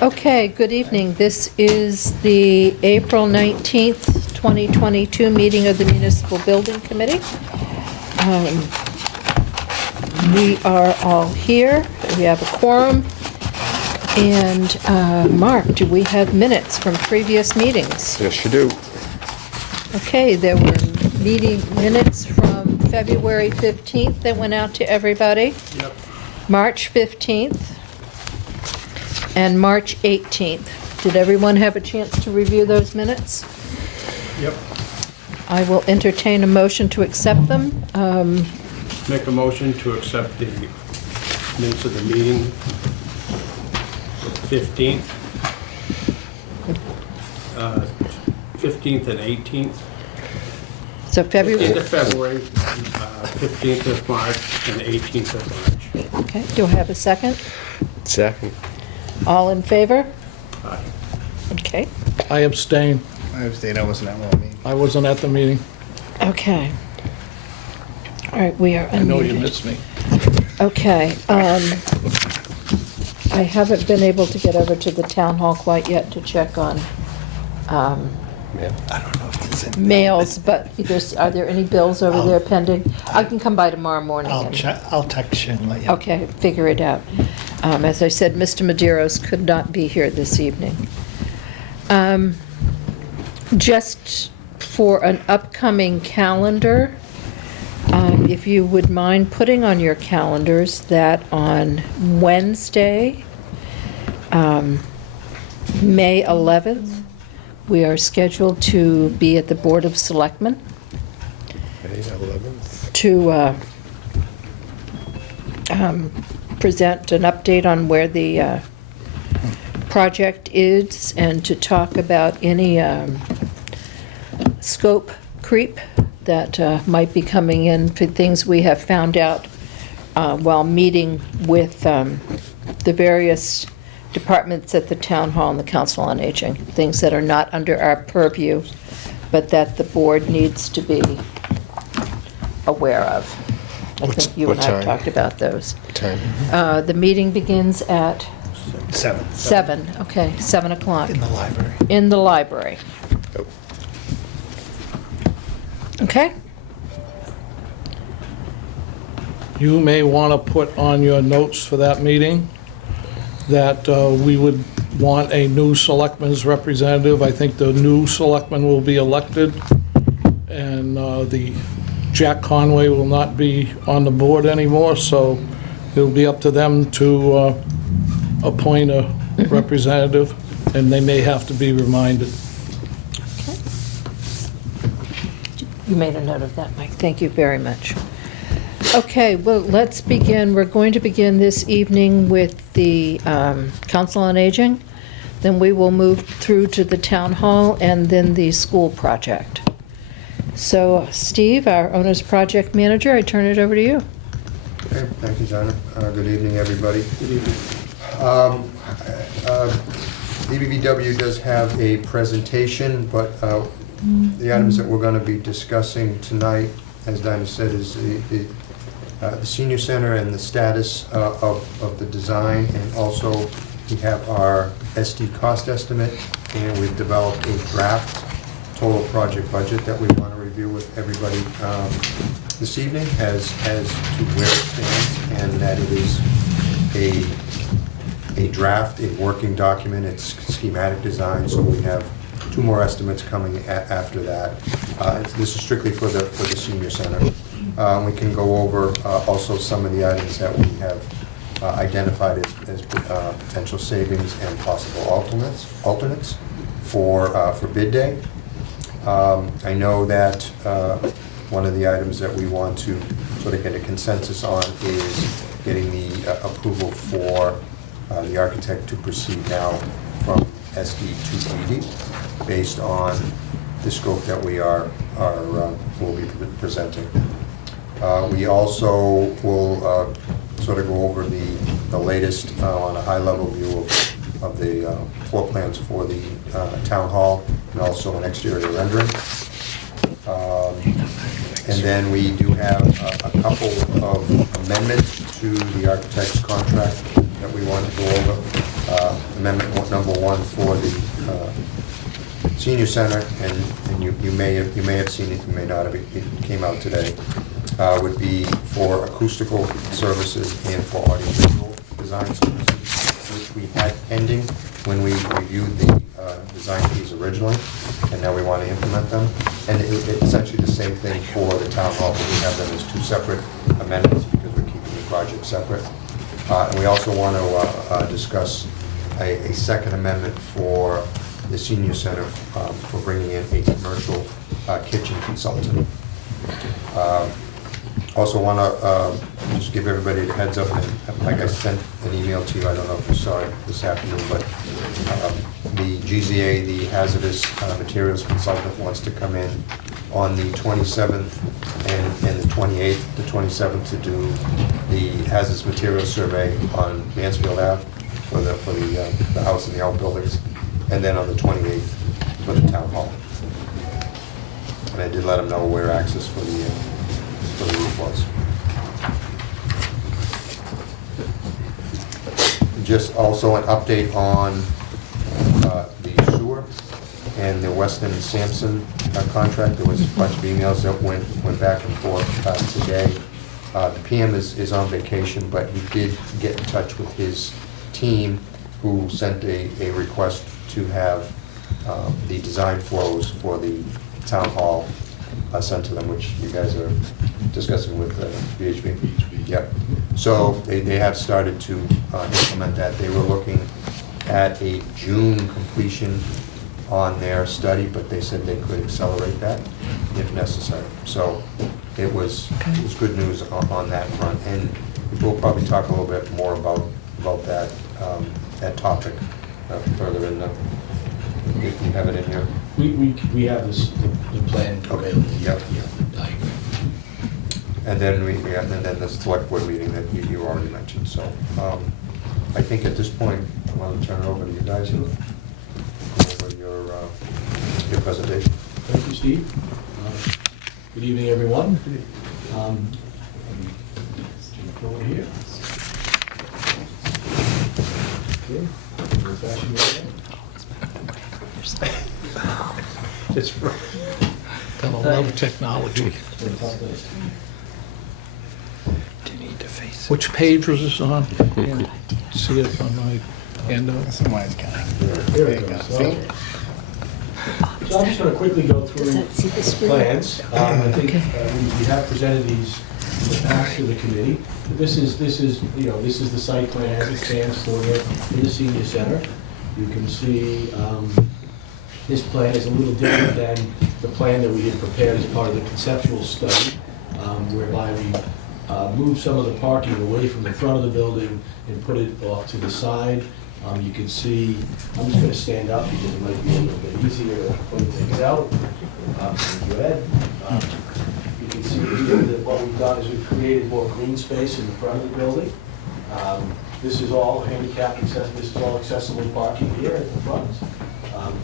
Okay, good evening. This is the April 19th, 2022 meeting of the Municipal Building Committee. We are all here. We have a quorum. And Mark, do we have minutes from previous meetings? Yes, you do. Okay, there were meeting minutes from February 15th that went out to everybody. Yep. March 15th. And March 18th. Did everyone have a chance to review those minutes? Yep. I will entertain a motion to accept them. Make a motion to accept the minutes of the meeting, 15th, 15th and 18th. So 15th February, of February, 15th of March, and 18th of March. okay, do I have a second? Second. All in favor? Aye. Okay, I abstain. I abstain, I wasn't at one meeting. I wasn't at the meeting. okay. All right, we are I know you unmuted. missed me. Okay, I haven't been able to get over to the town hall quite yet to check on I don't know if there's any. mails, but are there any bills over there pending? I can come by tomorrow morning. I'll and- check, I'll text you and let you. Okay, figure it out. As I said, Mr. Maderos could not be here this evening. Just for an upcoming calendar, if you would mind putting on your calendars that on Wednesday, May 11th, we are scheduled to be at the Board of Selectmen May 11th. to present an update on where the project is and to talk about any scope creep that might be coming in for things we have found out while meeting with the various departments at the Town Hall and the Council on Aging, things that are not under our purview, but that the board needs to be aware of. I think you and what I have time? talked about those. Time. The meeting begins at 7, 7, okay, 7 o'clock, in the library. in the library. Oh, Okay? You may want to put on your notes for that meeting that we would want a new selectman's representative. I think the new selectman will be elected, and the Jack Conway will not be on the board anymore, so it'll be up to them to appoint a representative, and they may have to be reminded. You made a note of that, Mike. Thank you very much. Okay, well, let's begin. We're going to begin this evening with the Council on Aging. Then we will move through to the Town Hall and then the school project. So, Steve, our owner's project manager, I turn it over to you. Okay, thank you, Donna. Good evening, everybody. Good evening. DBVW does have a presentation, but the items that we're going to be discussing tonight, as Dinah said, is the senior center and the status of the design, and also we have our SD cost estimate, and we've developed a draft total project budget that we want to review with everybody this evening as to where it stands, and that it is a draft, a working document. It's schematic design, so we have 2 more estimates coming after that. This is strictly for the senior center. We can go over also some of the items that we have identified as potential savings and possible alternates for bid day. I know that one of the items that we want to sort of get a consensus on is getting the approval for the architect to proceed now from SD to BD based on the scope that we will be presenting. We also will sort of go over the latest on a high-level view of the floor plans for the town hall and also an exterior rendering. And then we do have a couple of amendments to the architect's contract that we want to go over. amendment number 1 for the senior center, and you may have seen it, you may not have, it came out today, would be for acoustical services and for audiovisual design services, which we had pending when we reviewed the design fees originally, and now we want to implement them. And it's essentially the same thing for the town hall, but we have them as 2 separate amendments because we're keeping the project separate. And we also want to discuss a second amendment for the senior center for bringing in a commercial kitchen consultant. Also want to just give everybody a heads up, and like I sent an email to you, I don't know if you saw it this afternoon, but the GZA, the hazardous materials consultant, wants to come in on the 27th and the 28th, the 27th, to do the hazardous materials survey on Mansfield Ave for the house and the outbuildings, and then on the 28th for the town hall. And I did let them know where access for the roof was. Just also an update on the sewer and the Weston and Sampson contract. There was a bunch of emails that went back and forth today. The PM is on vacation, but he did get in touch with his team, who sent a request to have the design flows for the town hall sent to them, which you guys are discussing with VHB. Yep. So they have started to implement that. They were looking at a June completion on their study, but they said they could accelerate that if necessary. So it was good news on that front, and we'll probably talk a little bit more about that topic further in the. If you have it in here. We have the plan. Okay. Yep. And then the select board meeting that you already mentioned. So I think at this point I want to turn it over to you guys to go over your presentation. Thank you, Steve. Good evening, everyone. Over here. Okay. Old-fashioned way. Just for Gotta love technology. Which page was this on? See it on my handout? Somebody's got it. Here we go. So I'm just going to quickly go through the plans. I think we have presented these in the past to the committee. This is the site plan as it stands for in the senior center. You can see this plan is a little different than the plan that we had prepared as part of the conceptual study, whereby we moved some of the parking away from the front of the building and put it off to the side. You can see, I'm just going to stand up because it might be a little bit easier to point things out. Go ahead. You can see here that what we've done is we've created more green space in the front of the building. This is all handicapped accessible. This is all accessible parking here at the front.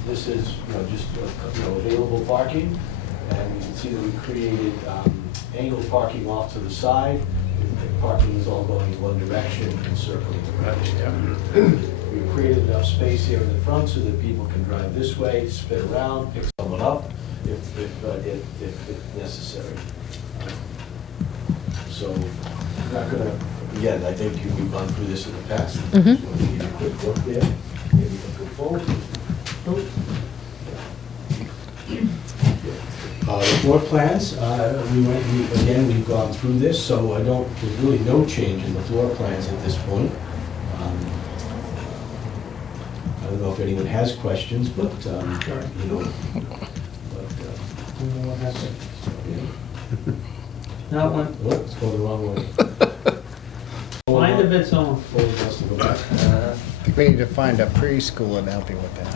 This is just available parking, and you can see that we created angled parking off to the side. The parking is all going in one direction and circling around. We've created enough space here in the front so that people can drive this way, spin around, pick someone up if necessary. So I'm not going to, again, I think we've gone through this in the past. Just want to give you a quick look there. Maybe we can go forward. The floor plans, we've gone through this, so there's really no change in the floor plans at this point. I don't know if anyone has questions, but, anyone has it? Not one. Oh, it's going the wrong way. Find of its own. Forward wants to go back. I think we need to find a preschooler to help you with that.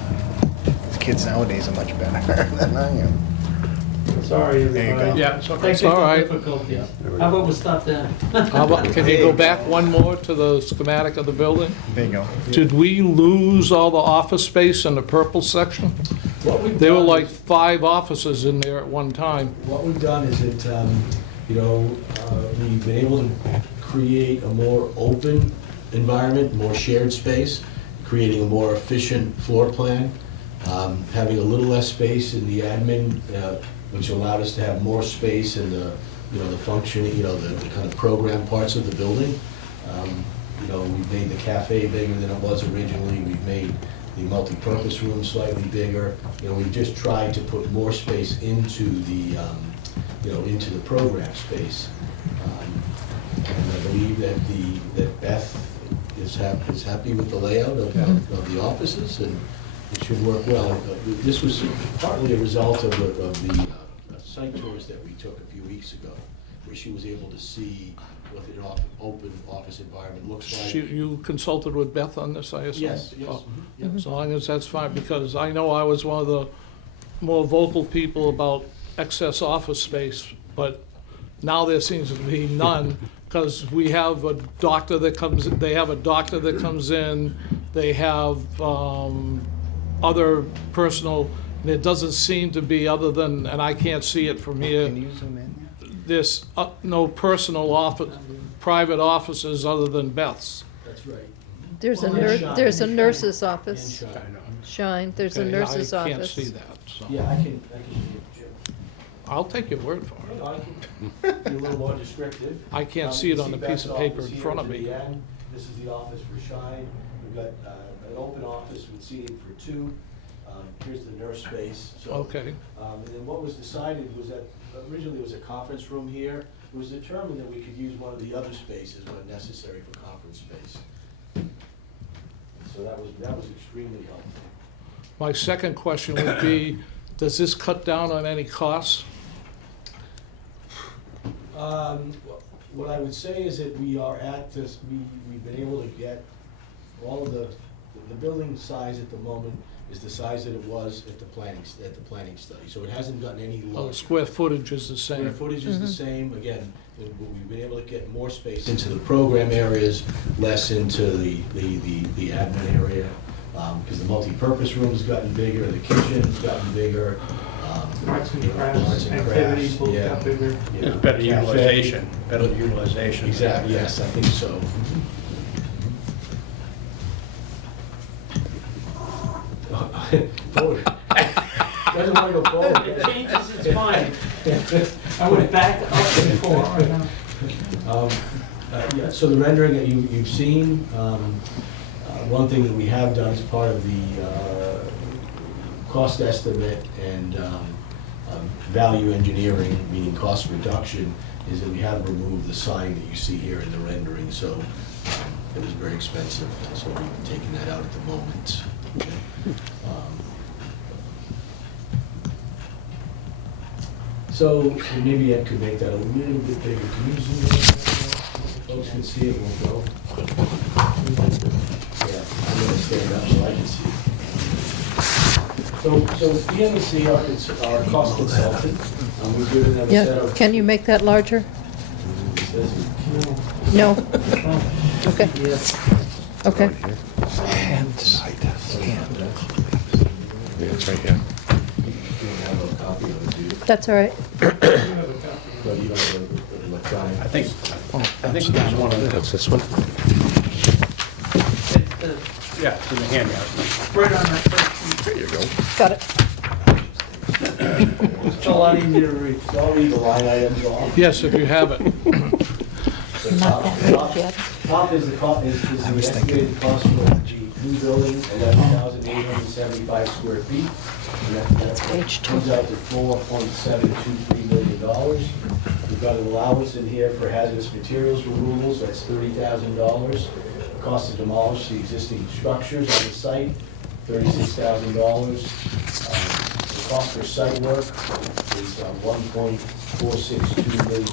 These kids nowadays are much better than I am. Sorry, There you everybody. go. Yeah, it's Technical all right. difficulties. How about we stop there? How about, can you go back one more to the schematic of the building? There you go. Did we lose all the office space in the purple section? What we've There were done like is- 5 offices in there at one time. What we've done is that, we've been able to create a more open environment, more shared space, creating a more efficient floor plan, having a little less space in the admin, which allowed us to have more space in the, the functioning, the kind of program parts of the building. We've made the cafe bigger than it was originally. We've made the multi-purpose room slightly bigger. We've just tried to put more space into the, into the program space. And I believe that Beth is happy with the layout of the offices, and it should work well. This was partly a result of the site tours that we took a few weeks ago, where she was able to see what the open office environment looks like. You consulted with Beth on this, I assume? Yes, yes. Oh, Mhm, yeah. as long as that's fine, because I know I was one of the more vocal people about excess office space, but now there seems to be none, because we have a doctor that comes, they have a doctor that comes in, they have other personal, and it doesn't seem to be, other than, and I can't see it from here, Can you zoom in? there's no personal office, private offices other than Beth's. That's right. There's a Well, and nurse, there's a Shine. nurse's And office. Shine. Shine, there's a Okay, nurse's I can't office. see that, so. Yeah, I can Jim. I'll take your word for You it. know, I can be a little more descriptive. I can't You see it can on the Beth's piece of paper office in here front of to me. the end. This is the office for Shine. We've got an open office with seating for two. Here's the nurse space. So, Okay, and then what was decided was that originally it was a conference room here. It was determined that we could use one of the other spaces when necessary for conference space. So that was extremely helpful. my second question would be, does this cut down on any costs? What I would say is that we are at this, we've been able to get all of the building size at the moment is the size that it was at the planning study. So it hasn't gotten any Oh, the larger. square footage is the Square same. footage is the same, again, we've been able to get more space into the program areas, less into the admin area, because the multi-purpose room's gotten bigger, the kitchen's gotten bigger. Arts and you know, crafts, arts and activities, crafts, both yeah. got bigger. Yeah. Better utilization, better utilization. Exactly, yes, I think so. Forward. Doesn't want to go forward. It changes its mind. I went back up before. Yeah, so the rendering that you've seen, one thing that we have done as part of the cost estimate and value engineering, meaning cost reduction, is that we have removed the sign that you see here in the rendering, so it was very expensive, so we've taken that out at the moment. Okay. So maybe I could make that a little bit bigger. Can you zoom in? Folks can see it, won't go. Yeah, I'm gonna stand up so I can see it. So PNC, our cost consultant, we've given them a set Yeah, of. can you make that larger? No? Okay, okay. Yeah, it's right here. Have a copy of it, do you? That's all right. No, you don't have the electronic. I think there's one of the, That's this one? yeah, in the handout. Right on that first There you go. Got it. sheet. It's a lot easier to read. So I'll read the line items off. Yes, if you have it. The Not top- that big yet. Top is the cost, is the estimated cost for the new building, 11,875 square feet. And that page two. comes out to $4.723 million. We've got an allowance in here for hazardous materials removals, that's $30,000. Cost to demolish the existing structures on the site, $36,000. The cost for site work is $1.462 million.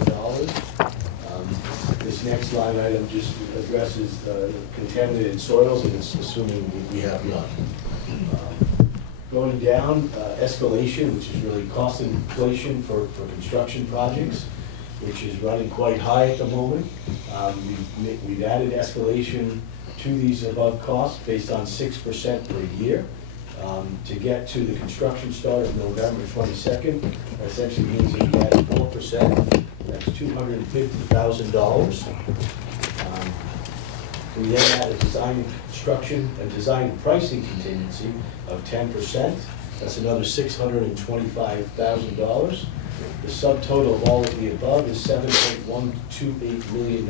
This next line item just addresses contaminated soils, and it's assuming we have none. Going down, escalation, which is really cost inflation for construction projects, which is running quite high at the moment. We've added escalation to these above costs based on 6% per year. To get to the construction start of November 22nd, that essentially means that we add 4%, that's $250,000. We then add a design construction, a design pricing contingency of 10%. That's another $625,000. The subtotal of all of the above is $7.128 million.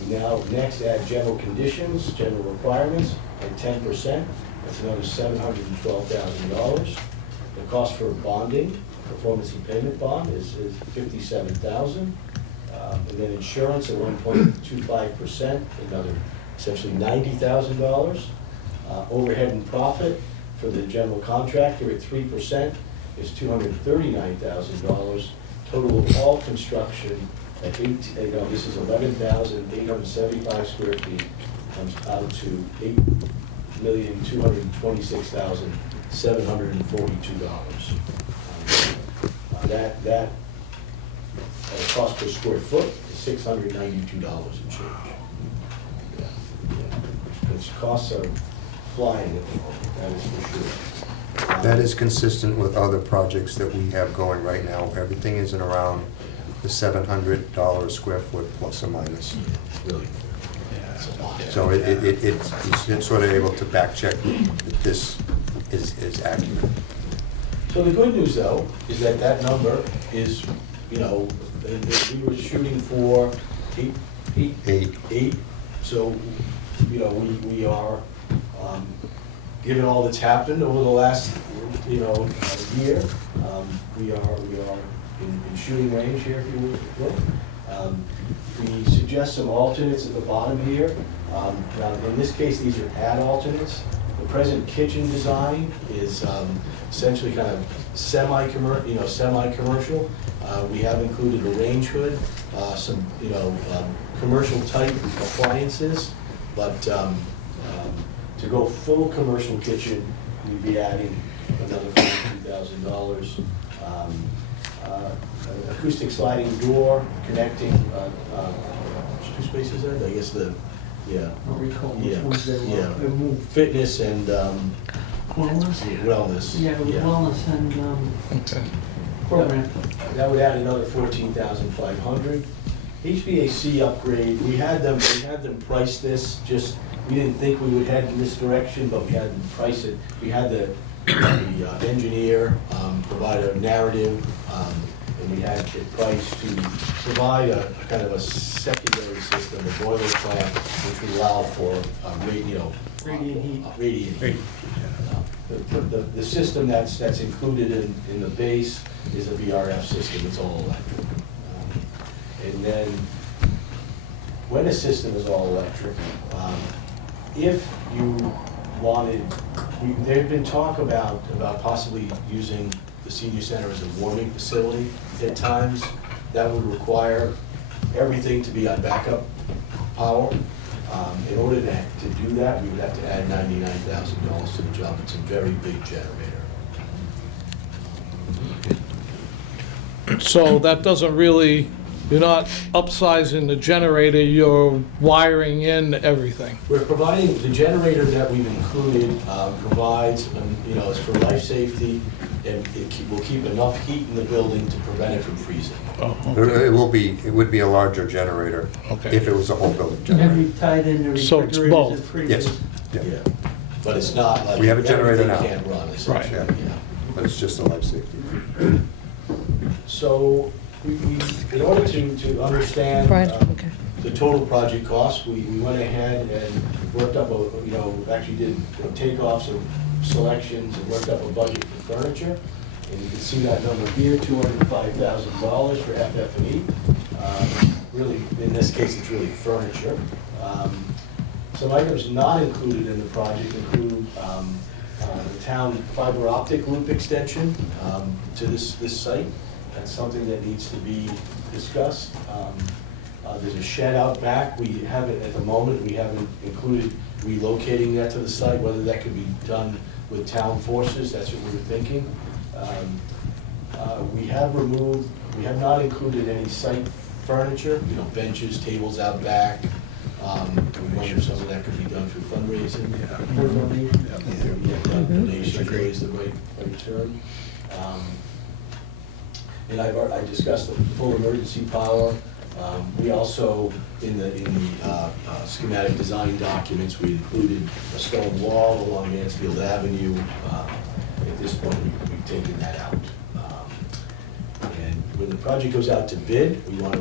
We now next add general conditions, general requirements at 10%. That's another $712,000. The cost for bonding, performance and payment bond is $57,000. And then insurance at 1.25%, another essentially $90,000. Overhead and profit for the general contractor at 3% is $239,000. Total of all construction at this is 11,875 square feet, comes out to $8,226,742. That cost per square foot is $692 and change. Its costs are flying at the moment, that is for sure. That is consistent with other projects that we have going right now. Everything is in around the $700 square foot plus or minus. Really. That's a lot. So it's sort of able to back check that this is accurate. So the good news, though, is that that number is, we were shooting for eight. So, we are, given all that's happened over the last, year, we are in shooting range here, if you will. We suggest some alternates at the bottom here. Now, in this case, these are pad alternates. The present kitchen design is essentially kind of semi-commercial. We have included a range hood, some, commercial type appliances, but to go full commercial kitchen, we'd be adding another $42,000. Acoustic sliding door connecting, two spaces there, I guess I'll recall which yeah, ones they were. yeah. They moved. Fitness and Wellness? wellness. Yeah, it was wellness and Okay. program. That would add another $14,500. HVAC upgrade, we had them price this, just, we didn't think we would head in this direction, but we had them price it. We had the engineer provide a narrative, and we had it priced to provide a kind of a secondary system, a boiler plant, which would allow for radiant heat. The system that's included in the base is a VRF system, it's all electric. And then, when a system is all electric, if you wanted, there'd been talk about possibly using the senior center as a warming facility at times. That would require everything to be on backup power. In order to do that, we would have to add $99,000 to the job. It's a very big generator. So that doesn't really, you're not upsizing the generator, you're wiring in everything. We're providing, the generator that we've included provides, it's for life safety, and will keep enough heat in the building to prevent it from freezing. Oh, okay. It would be a larger generator Okay. if it was a whole building Have generator. you tied in the So it's refrigerators both. and freezers? Yes, yeah, But it's not like. We have a generator everything now. can't run, essentially, Right. yeah. but it's just a life safety. So, in order to understand Brian, okay. the total project cost, we went ahead and worked up actually did takeoffs of selections and worked up a budget for furniture. And you can see that number here, $205,000 for FF&E. Really, in this case, it's really furniture. Some items not included in the project include the town fiber optic loop extension to this site. That's something that needs to be discussed. There's a shed out back. We haven't, at the moment, we haven't included relocating that to the site, whether that could be done with town forces, that's what we were thinking. We have not included any site furniture, benches, tables out back. We wonder if some of that could be done through fundraising. Donation is the right term. And I discussed the full emergency power, We also, in the schematic design documents, we included a stone wall along Mansfield Avenue. At this point, we've taken that out. And when the project goes out to bid, we want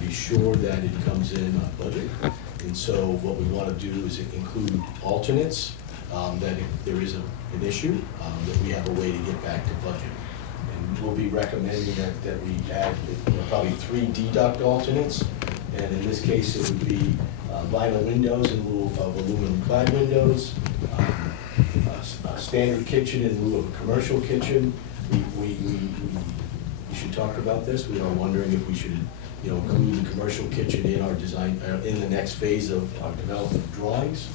to be sure that it comes in on budget. And so what we want to do is include alternates, that if there is an issue, that we have a way to get back to budget. And we'll be recommending that we add probably 3 deduct alternates. And in this case, it would be vinyl windows in lieu of aluminum clad windows, a standard kitchen in lieu of a commercial kitchen. We should talk about this. We are wondering if we should, include the commercial kitchen in our design, in the next phase of our development drawings.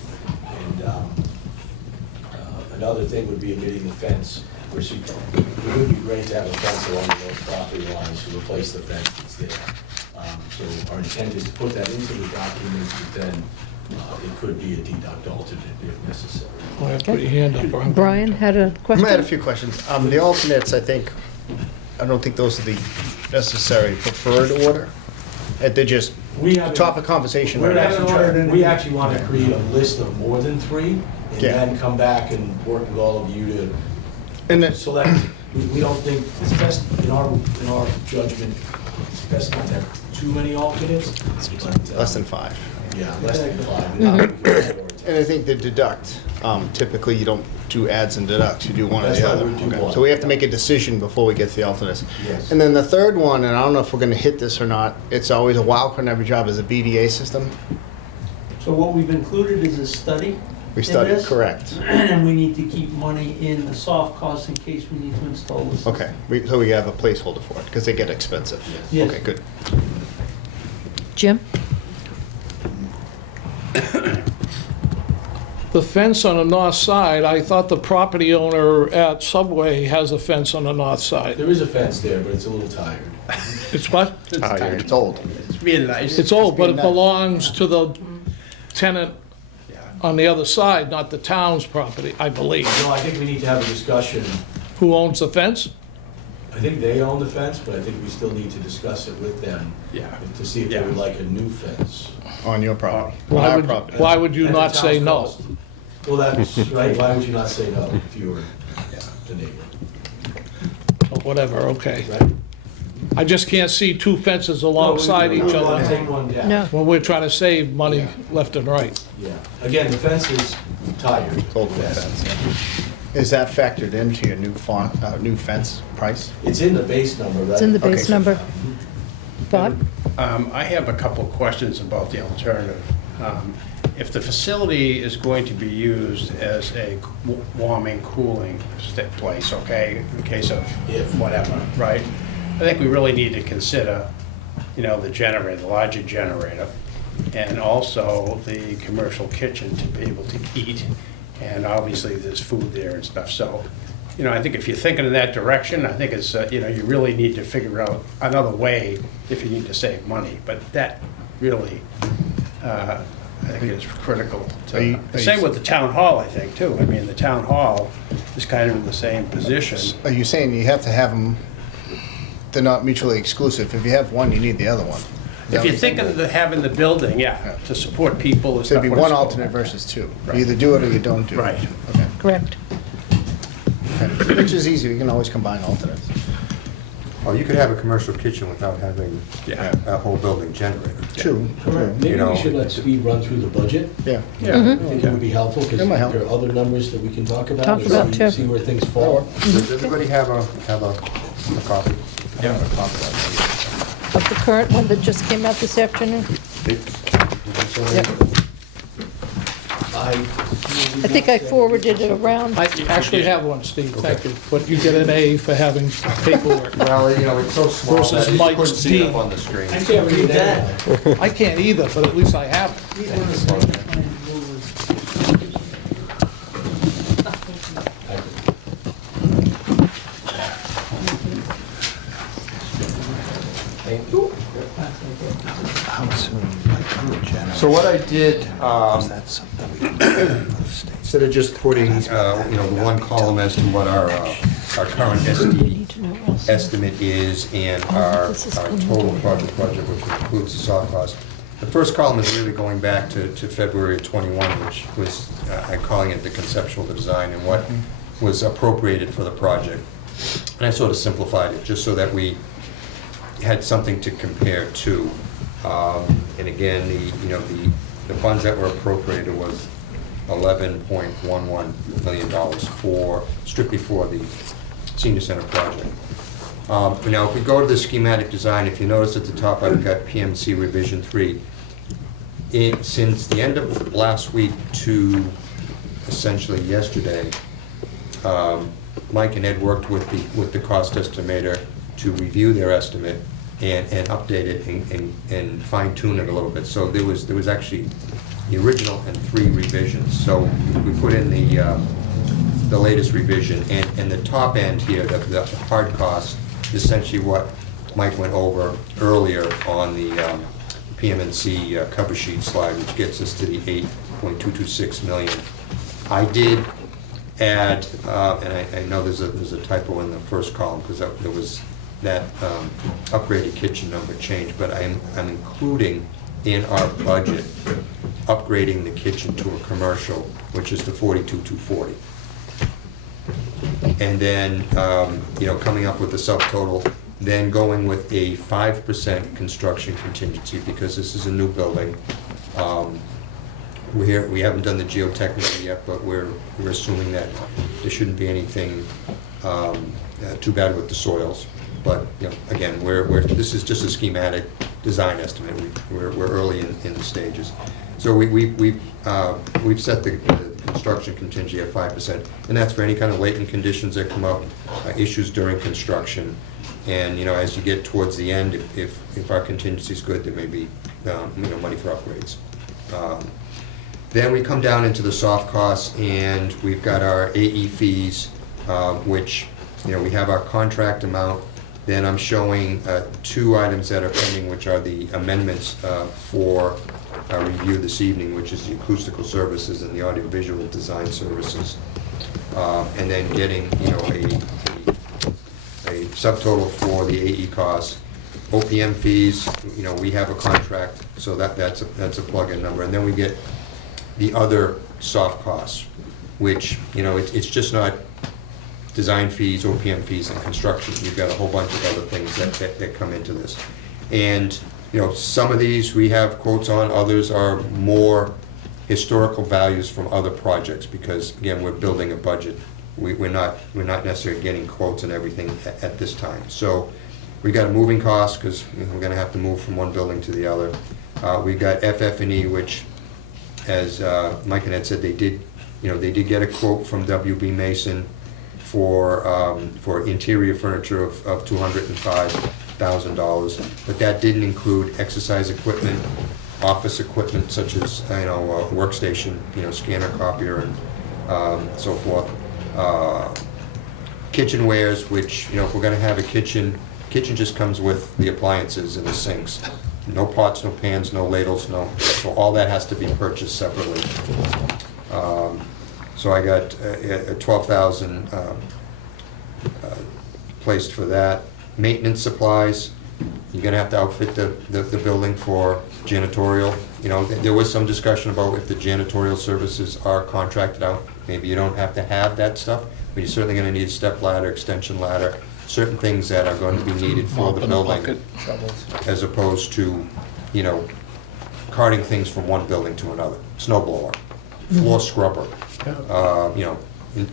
And another thing would be omitting the fence. It would be great to have a fence along the north property lines to replace the fence that's there. So our intent is to put that into the documents, but then it could be a deduct alternate if necessary. Oh, yeah, put your hand up, Brian. Brian had a I question? had a few questions. The alternates, I don't think those are the necessary preferred order. They're just We have topic conversation. We right now. actually want to create a list of more than 3, and Yeah. then come back and work with all of you to And then, select. We don't think, it's best, in our judgment, it's best not to have too many alternates. but, less than 5. Yeah, less than 5. And I think the deduct, typically you don't do adds and deducts, you do one or That's the right, other. we do Okay. one. So we have to make a decision before we get to the alternates. Yes. And then the third one, and I don't know if we're gonna hit this or not, it's always a wild card in every job, is a BDA system. So what we've included is a study. We in studied, this, correct. And we need to keep money in the soft costs in case we need to install this. Okay, so we have a placeholder for it, because they get expensive. Yes. Okay, good. Jim? The fence on the north side, I thought the property owner at Subway has a fence on the north side. There is a fence there, but it's a little tired. It's what? It's old. It's really nice. It's old, but it being belongs to the tenant on the other side, not the town's property, I believe. No, I think we need to have a discussion. Who owns the fence? I think they own the fence, but I think we still need to discuss it with them. Yeah. To see if they would like a new fence. On your property, on Why our would, property. why would you At the not say town's no? cost. Well, that's right, why would you not say no if you were the neighbor, Or whatever, okay. right? I just can't see 2 fences alongside each We want to other take one down. No. when we're trying to save money left and right. Yeah, again, the fence is tired. It's old fence, yeah. Is that factored into your new new fence price? It's in the base number, right? It's in the Okay. base number. Bob? I have a couple of questions about the alternative. If the facility is going to be used as a warming, cooling place, okay, in case of If. whatever, right? I think we really need to consider, the generator, the larger generator, and also the commercial kitchen to be able to eat, and obviously there's food there and stuff, so, I think if you're thinking in that direction, I think it's, you really need to figure out another way if you need to save money, but that really, I think is critical. Are you- Same with the town hall, I think, too. I mean, the town hall is kind of in the same position. Are you saying you have to have them, they're not mutually exclusive? If you have one, you need the other one? If you're thinking of having the building, yeah, to support people and So stuff. it'd be when one it's cold. alternate versus 2. Right. You either do it or you don't do it. Right. Okay. Correct. Okay. Which is easy, you can always combine alternates. Oh, you could have a commercial kitchen without having Yeah. a whole building generator. True, true. Maybe You know, we should let Steve run through the budget. Yeah. Yeah. I think it would be helpful, because That might help. there are other numbers that we can talk about. Talk and about, too. See where things fall. Does everybody have a copy? Yeah. Of the current one that just came out this afternoon? Yep. I think I forwarded it around. I actually have one, Steve, thank you. But you get an A for having paperwork. Well, it's so small Versus that you Mike's couldn't see it D. up on the screen. I can't read that. I can't either, but at least I have it. He's one of the site plan movers. So what I did, instead of just putting, the one column as to what our current SD estimate is and our total project budget, which includes the soft cost. The first column is really going back to February of '21, which was, I'm calling it the conceptual design and what was appropriated for the project. And I sort of simplified it just so that we had something to compare to. And again, the funds that were appropriated was $11.11 million strictly for the senior center project. Now, if we go to the schematic design, if you notice at the top, I've got PMC revision 3. Since the end of last week to essentially yesterday, Mike and Ed worked with the cost estimator to review their estimate and update it and fine tune it a little bit. So there was actually the original and 3 revisions. So we put in the latest revision, and the top end here, the hard cost, is essentially what Mike went over earlier on the PMNC cover sheet slide, which gets us to the 8.226 million. I did add, and I know there's a typo in the first column because there was that upgraded kitchen number change, but I'm including in our budget upgrading the kitchen to a commercial, which is the 42,240. And then, coming up with the subtotal, then going with a 5% construction contingency, because this is a new building. We haven't done the geotechnical yet, but we're assuming that there shouldn't be anything too bad with the soils. But, again, this is just a schematic design estimate. We're early in the stages. So we've set the construction contingency at 5%, and that's for any kind of latent conditions that come up, issues during construction. And, as you get towards the end, if our contingency is good, there may be, money for upgrades. Then we come down into the soft costs, and we've got our AE fees, which, we have our contract amount. Then I'm showing 2 items that are pending, which are the amendments for our review this evening, which is the acoustical services and the audiovisual design services. And then getting, a subtotal for the AE costs. OPM fees, we have a contract, so that's a plug-in number. And then we get the other soft costs, which, it's just not design fees, OPM fees, and construction. You've got a whole bunch of other things that come into this. And, some of these we have quotes on, others are more historical values from other projects, because, again, we're building a budget. We're not necessarily getting quotes and everything at this time. So we got a moving cost, because we're gonna have to move from one building to the other. We've got FF&E, which, as Mike and Ed said, they did get a quote from WB Mason for interior furniture of $205,000, but that didn't include exercise equipment, office equipment such as workstation, scanner, copier, and so forth. Kitchenwares, which if we're going to have a kitchen just comes with the appliances and the sinks. No pots, no pans, no ladles, so all that has to be purchased separately. So I got $12,000 placed for that. Maintenance supplies, you're gonna have to outfit the building for janitorial. There was some discussion about if the janitorial services are contracted out, maybe you don't have to have that stuff, but you're certainly gonna need a step ladder, extension ladder, certain things that are going to be needed for the building, as opposed to, carting things from one building to another. Snow blower, floor scrubber,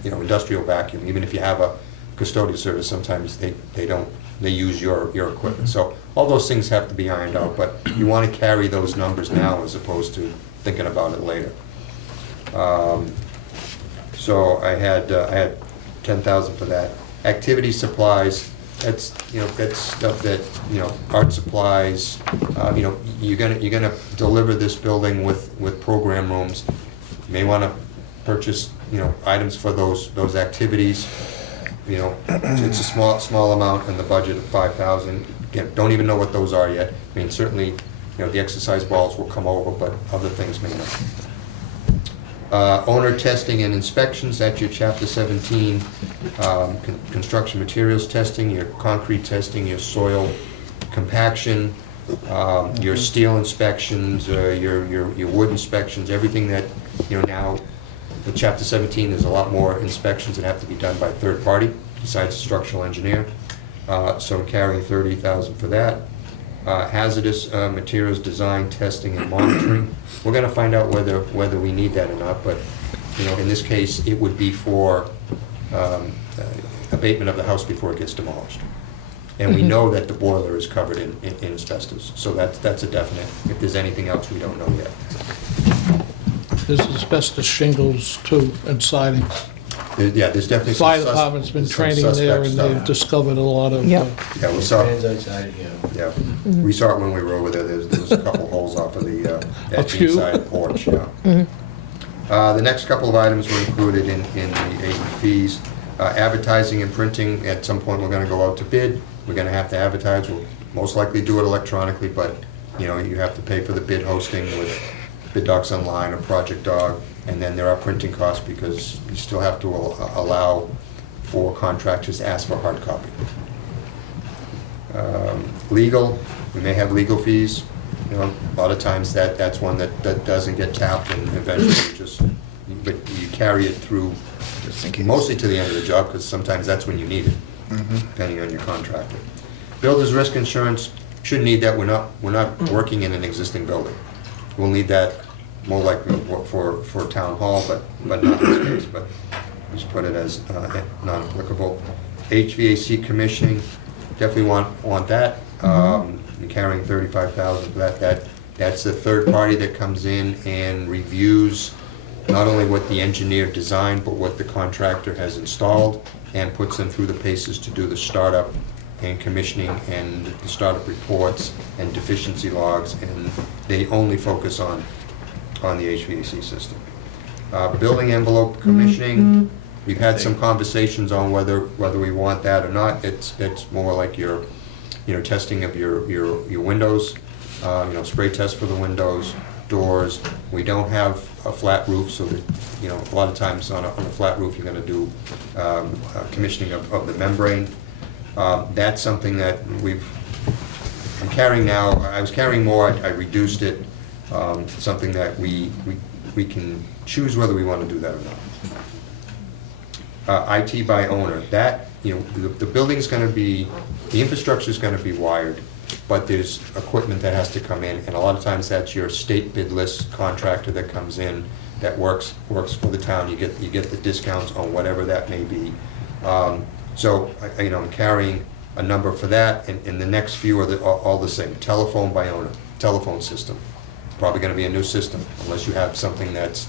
industrial vacuum. Even if you have a custodial service, sometimes they use your equipment. So all those things have to be ironed out, but you want to carry those numbers now as opposed to thinking about it later. So I had 10,000 for that. Activity supplies, that's stuff that, art supplies, you're gonna deliver this building with program rooms. You may want to purchase, items for those activities. It's a small amount in the budget of 5,000. Again, don't even know what those are yet. I mean, certainly, the exercise balls will come over, but other things may not. Owner testing and inspections, that's your Chapter 17. Construction materials testing, your concrete testing, your soil compaction, your steel inspections, your wood inspections, everything that, now, with Chapter 17, there's a lot more inspections that have to be done by third party besides the structural engineer. So I'm carrying $30,000 for that. Hazardous materials design, testing, and monitoring. We're gonna find out whether we need that or not, but, in this case, it would be for abatement of the house before it gets demolished. And we know that the boiler is covered in asbestos, so that's a definite. If there's anything else, we don't know yet. There's asbestos shingles too and siding. Yeah, there's definitely some Fire department's been some training there suspect and stuff. they've discovered a lot of. Yep. Yeah, we saw, Fans outside, yeah, we saw it when we were over there. There was a couple holes off of the that few? inside porch, yeah. The next couple of items were included in the AE fees. Advertising and printing, at some point, we're gonna go out to bid. We're gonna have to advertise. We'll most likely do it electronically, but, you have to pay for the bid hosting with Bid Docs Online or Project Dog. And then there are printing costs because you still have to allow for contractors to ask for hard copy. Legal, we may have legal fees. A lot of times that's one that doesn't get tapped and eventually but you carry it through mostly to the end of the job because sometimes that's when you need it, depending on your contractor. Builder's risk insurance, shouldn't need that. We're not working in an existing building. We'll need that more likely for town hall, but not in this case, but just put it as non-applicable. HVAC commissioning, definitely want that. You're carrying $35,000 for that. That's the third party that comes in and reviews not only what the engineer designed, but what the contractor has installed, and puts them through the paces to do the startup and commissioning and the startup reports and deficiency logs, and they only focus on the HVAC system. Building envelope commissioning, we've had some conversations on whether we want that or not. It's more like your, testing of your windows, spray test for the windows, doors. We don't have a flat roof, so that, a lot of times on a flat roof, you're gonna do commissioning of the membrane. That's something that I'm carrying now. I was carrying more, I reduced it. Something that we can choose whether we want to do that or not. IT by owner, that, the building's gonna be, the infrastructure's gonna be wired, but there's equipment that has to come in, and a lot of times that's your state bid list contractor that comes in, that works for the town. You get the discounts on whatever that may be. So, I'm carrying a number for that, and the next few are all the same. Telephone by owner, telephone system. Probably gonna be a new system, unless you have something that's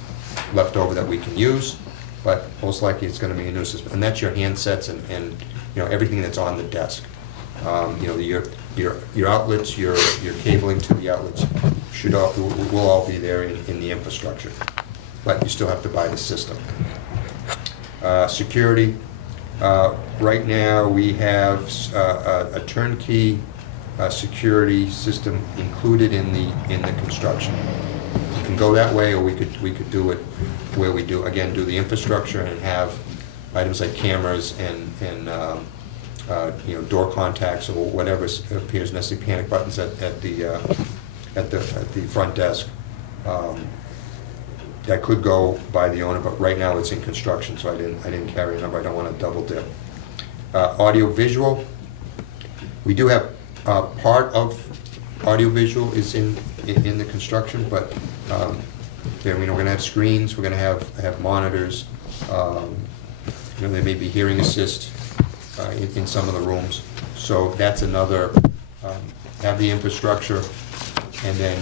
left over that we can use, but most likely it's gonna be a new system. And that's your handsets and everything that's on the desk. Your outlets, your cabling to the outlets will all be there in the infrastructure. But you still have to buy the system. Security, right now we have a turnkey security system included in the construction. You can go that way, or we could do it where we do the infrastructure and have items like cameras and door contacts or whatever appears necessary, panic buttons at the front desk. That could go by the owner, but right now it's in construction, so I didn't carry a number. I don't want to double dip. Audio visual, we do have part of audio-visual is in the construction, but we're going to have screens, we're going to have monitors, there may be hearing assist in some of the rooms. So that's another, have the infrastructure, and then,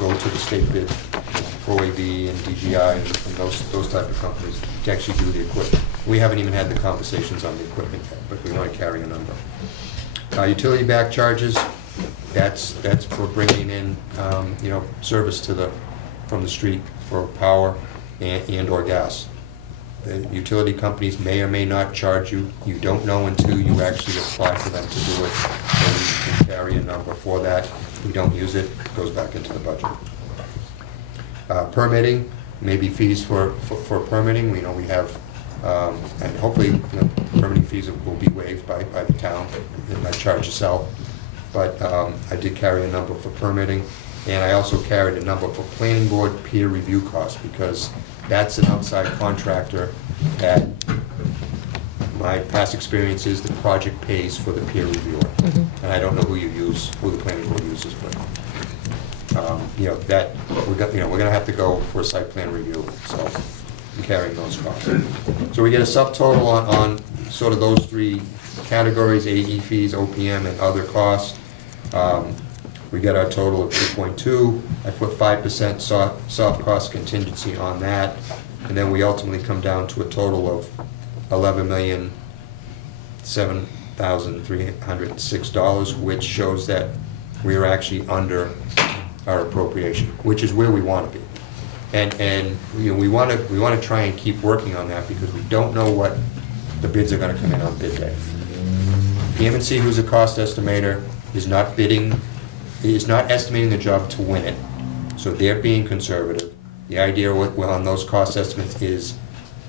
go to the state bid, OAB and DGI and those type of companies to actually do the equipment. We haven't even had the conversations on the equipment yet, but we want to carry a number. Utility back charges, that's for bringing in, service from the street for power and or gas. The utility companies may or may not charge you. You don't know until you actually apply for them to do it. So we can carry a number for that. If we don't use it, it goes back into the budget. Permitting, maybe fees for permitting. We know we have, and hopefully, you know, permitting fees will be waived by the town, and not charge yourself. But I did carry a number for permitting, and I also carried a number for planning board peer review costs, because that's an outside contractor that my past experience is the project pays for the peer reviewer. And I don't know who the planning board uses, but, you know, that, we're gonna have to go for a site plan review, so I'm carrying those costs. So we get a subtotal on sort of those three categories, AE fees, OPM, and other costs. We get our total of 2.2. I put 5% soft cost contingency on that, and then we ultimately come down to a total of $11,007,306, which shows that we are actually under our appropriation, which is where we want to be. And you know, we want to try and keep working on that, because we don't know what the bids are going to come in on bid day. PM&C, who's a cost estimator, is not bidding, is not estimating the job to win it, so they're being conservative. The idea on those cost estimates is,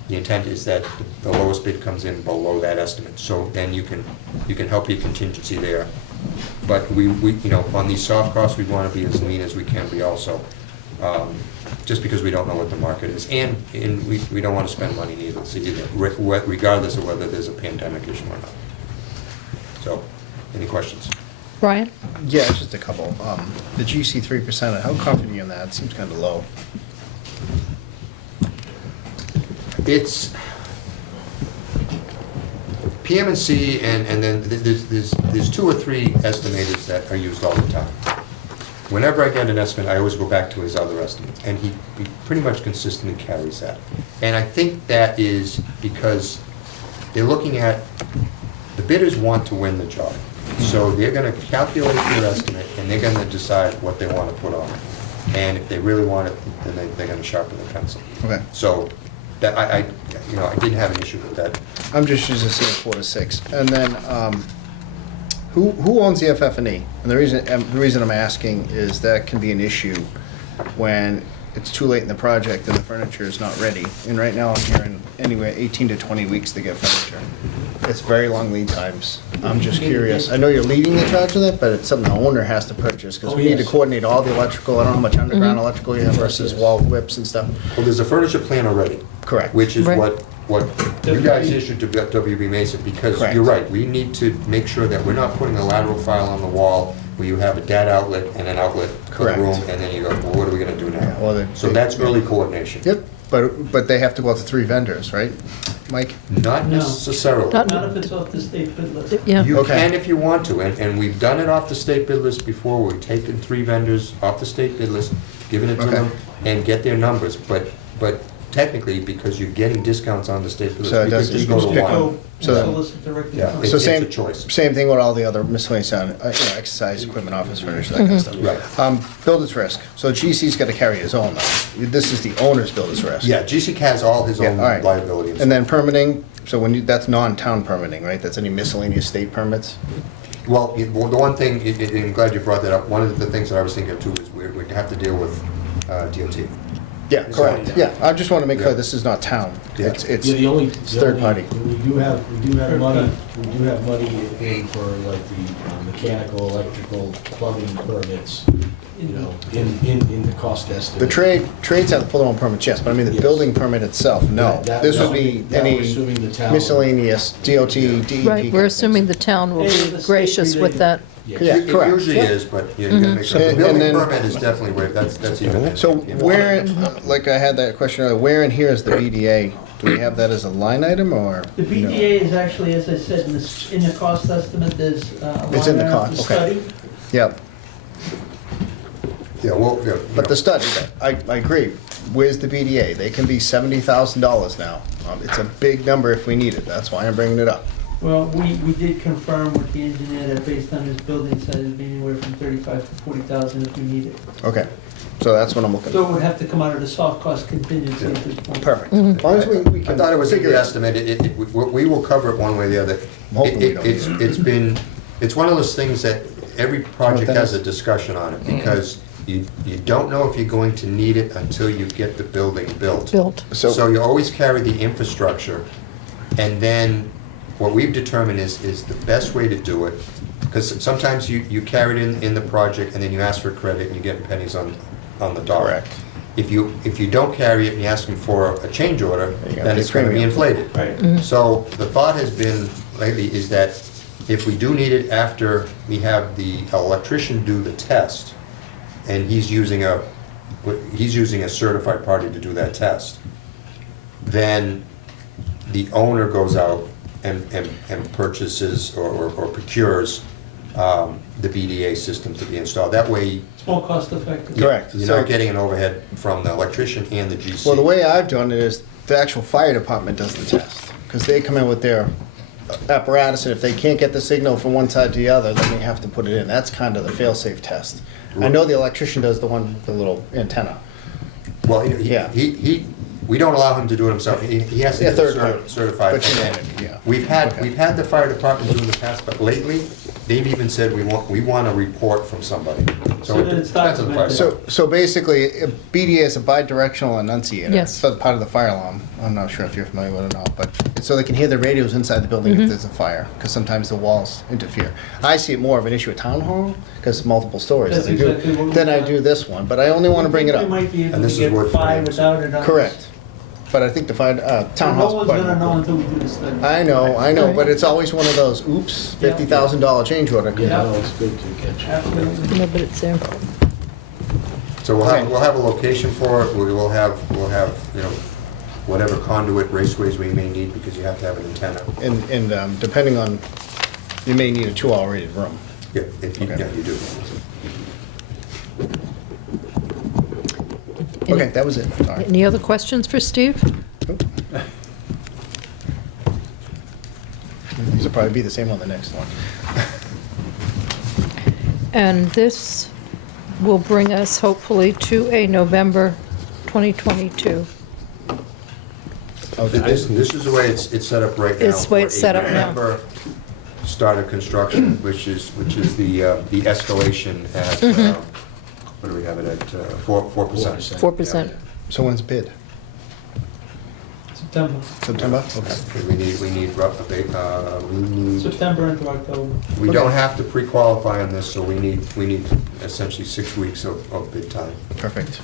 the intent is that the lowest bid comes in below that estimate, so then you can help your contingency there. But we you know, on these soft costs, we want to be as lean as we can be also, just because we don't know what the market is, and we don't want to spend money needlessly either, regardless of whether there's a pandemic issue or not. So, any questions? Brian? Yeah, it's just a couple. The GC 3%, how confident are you in that? It seems kind of low. It's PM&C, and then there's two or three estimators that are used all the time. Whenever I get an estimate, I always go back to his other estimates, and he pretty much consistently carries that. And I think that is because they're looking at, the bidders want to win the job. So they're gonna calculate their estimate, and they're gonna decide what they wanna put on it. And if they really want it, then they're gonna sharpen the pencil. Okay. So, that, I didn't have an issue with that. I'm just using say 4 to 6. And then, who owns the FF&E? And the reason I'm asking is that can be an issue when it's too late in the project and the furniture is not ready. And right now I'm hearing anywhere 18 to 20 weeks to get furniture. It's very long lead times. I'm just curious. I know you're leading the charge of that, but it's something the owner has to purchase, because Oh, we need to yes. coordinate all the electrical. I don't know how much underground electrical you have versus wall whips and stuff. Well, there's a furniture plan already. Correct. Which is Right. what you guys issued to WB Mason, because Correct. you're right, we need to make sure that we're not putting a lateral file on the wall where you have a dead outlet and an outlet for the Correct. room, and then you go, well, what are we gonna do Yeah, well, now? So that's early coordination. Yep, but they have to go out to 3 vendors, right, Mike? Not No. necessarily. Not- Not if it's off the state bid list. Yeah. You Okay. can if you want to, and we've done it off the state bid list before. We've taken 3 vendors off the state bid list, given it to Okay. them, and get their numbers, but technically, because you're getting discounts on the state bid list, So it we could doesn't- just you go can to pick one. Go So- solicit directly. Yeah. from- It's So a same choice. Same thing with all the other miscellaneous, exercise equipment, office furniture, that kind of stuff. Right. Builder's risk. So GC's got to carry his own now. This is the owner's builder's risk. Yeah, GC has all his Yeah, own all right. liability. And then permitting. So that's non-town permitting, right? That's any miscellaneous state permits. Well, the one thing, and I'm glad you brought that up, one of the things that I was thinking of too is we have to deal with DOT. Yeah, correct. Yeah, I just want to make clear Yeah. this is not town. Yeah. It's Yeah, it's third party. We do have money in for like the mechanical, electrical, plumbing permits, you know, in the cost estimate. The trades have to pull their own permits, yes, but I mean the Yes. building permit itself, no. That- This would that- be that we're any assuming the town- miscellaneous DOT, DEP. Right, we're assuming the town will Any of be the state gracious with related- that. Yes. Yeah, It correct. usually Yeah. is, but you gotta make sure. The And building then- permit is definitely waived, that's even. So where, like I had that question earlier, where in here is the BDA? Do we have that as a line item or? The no? BDA is actually, as I said, in the cost estimate, there's a It's in the line item cost, for okay. study. Yep, Yeah, well, yeah. but the study, I agree. Where's the BDA? They can be $70,000 now. It's a big number if we need it. That's why I'm bringing it up. Well, we did confirm with the engineer that based on his building size, it'd be anywhere from 35 to 40,000 if we need it. Okay, so that's what I'm looking So it for. would have to come out of the soft cost contingency at this point. Perfect. As long as we I can thought it was a figure good it out. estimate, we will cover it one way or the other. I'm hoping we don't. It's one of those things that every project has a discussion on it, because you don't know if you're going to need it until you get the building built. Built. So you always carry the infrastructure, and then what we've determined is the best way to do it, because sometimes you carry it in the project, and then you ask for credit, and you're getting pennies on the dollar. Correct. If you don't carry it and you're asking for a change order, you go, then pay it's gonna be premium. inflated. Right. So the thought has been lately is that if we do need it after we have the electrician do the test, and he's using a certified party to do that test, then the owner goes out and purchases or procures the BDA system to be installed. That way, It's more cost effective. Correct. you're So- not getting an overhead from the electrician and the GC. Well, the way I've done it is the actual fire department does the test, because they come in with their apparatus, and if they can't get the signal from one side to the other, then they have to put it in. That's kind of the fail-safe test. I know the electrician does the one with the little antenna. Well, Yeah. we don't allow him to do it himself. He has to Yeah, get third party. certified. But you know, And yeah. We've had the fire department do it in the past, but lately, they've even said we want a report from somebody. So that it's depends on the fire documented. department. So basically, BDA is a bidirectional annunciator. Yes. It's part of the fire alarm. I'm not sure if you're familiar with it or not, but it's so they can hear the radios inside the building if there's a fire, because sometimes the walls interfere. I see it more of an issue at town hall, because multiple stories. That's that they do, exactly what we Then I got. do this one, but I only want to bring it We up. might be able And to this is get worth 5 it. without it on. Correct. But I think the fire, town No hall's. one's quite gonna know more- until we do the study. I know, Right. but it's always one of those, oops, $50,000 change order. Yeah. No, it's good to catch. Absolutely. No, but it's there. So Okay. we'll have a location for it, we'll have, you know, whatever conduit raceways we may need, because you have to have an antenna. And depending on, you may need a 2-hour rated room. Yeah, if you, Okay. yeah, you do. Okay, that was it, sorry. Any other questions for Steve? These will probably be the same on the next one. And this will bring us hopefully to a November 2022. Okay. This is the way it's set up right now. It's the way it's for a set up now. November start of construction, which is the escalation at, Mm-hmm. what do we have it at, 4%? 4%. So when's bid? September. September? Okay. Because we need September into October. we don't have to pre-qualify on this, so we need essentially 6 weeks of bid time Perfect.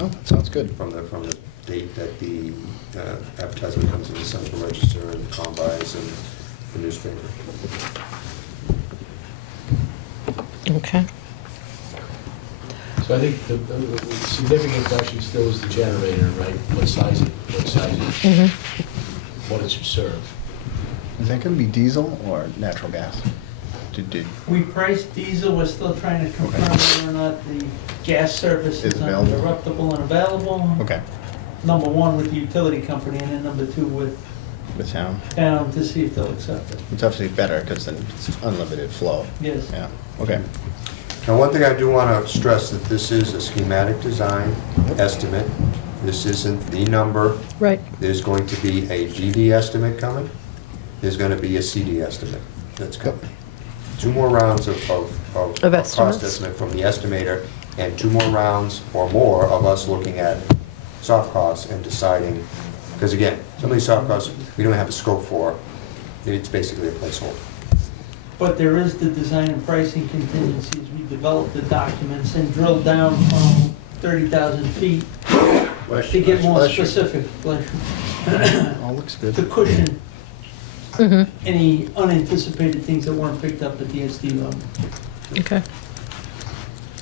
Oh, that sounds good. from the date that the advertisement comes in the Central Register and the combines and the newspaper. So Okay. I think the significant question still is the generator, right? What size it, what it should serve. Is that gonna be diesel or natural gas? Did, We priced diesel, we're still trying to confirm whether or not the gas service Is is available. uninterruptible and available. okay, Number 1 with the utility company, and then number 2 with the town. town to see if they'll accept it. It's obviously better, because then it's unlimited flow. Yes. Yeah, okay. Now, one thing I do want to stress, that this is a schematic design estimate. This isn't the number. Right. There's going to be a GD estimate coming. There's going to be a CD estimate that's coming. 2 more rounds of cost estimates. estimate from the estimator, and 2 more rounds or more of us looking at soft costs and deciding, because again, some of these soft costs, we don't have a scope for. It's basically a placeholder. But there is the design and pricing contingencies. We developed the documents and drilled down from 30,000 feet to get more Bless you. specific, All looks good. to cushion Mm-hmm. any unanticipated things that weren't picked up at the SD level. Okay.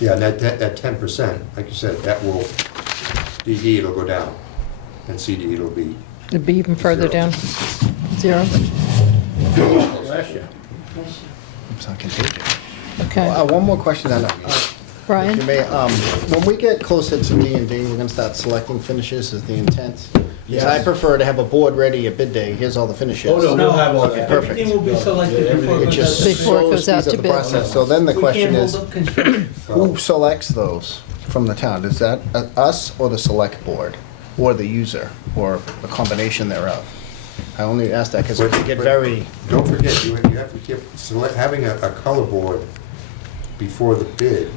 Yeah, and that 10%, like you said, that will, DD it'll go down, and CD it'll be, It'd be even further Zero. down. 0. It's not contagious. Okay. One more question on that. Brian? If you may, when we get closer to D&D, we're gonna start selecting finishes, is the intent? Because I Yes. prefer to have a board ready at bid day, here's all the finishes. Oh, no, we'll have all Okay, that. perfect. Everything will be selected Yeah, before everything- it It goes just out to bid. Before it so goes out speeds up to the bid. process. So then the question is, We can't hold up construction. who selects those from the town? Is that us or the select board? Or the user, or a combination thereof? I only ask that because it can get very, don't forget, you have to keep having a color board before the bid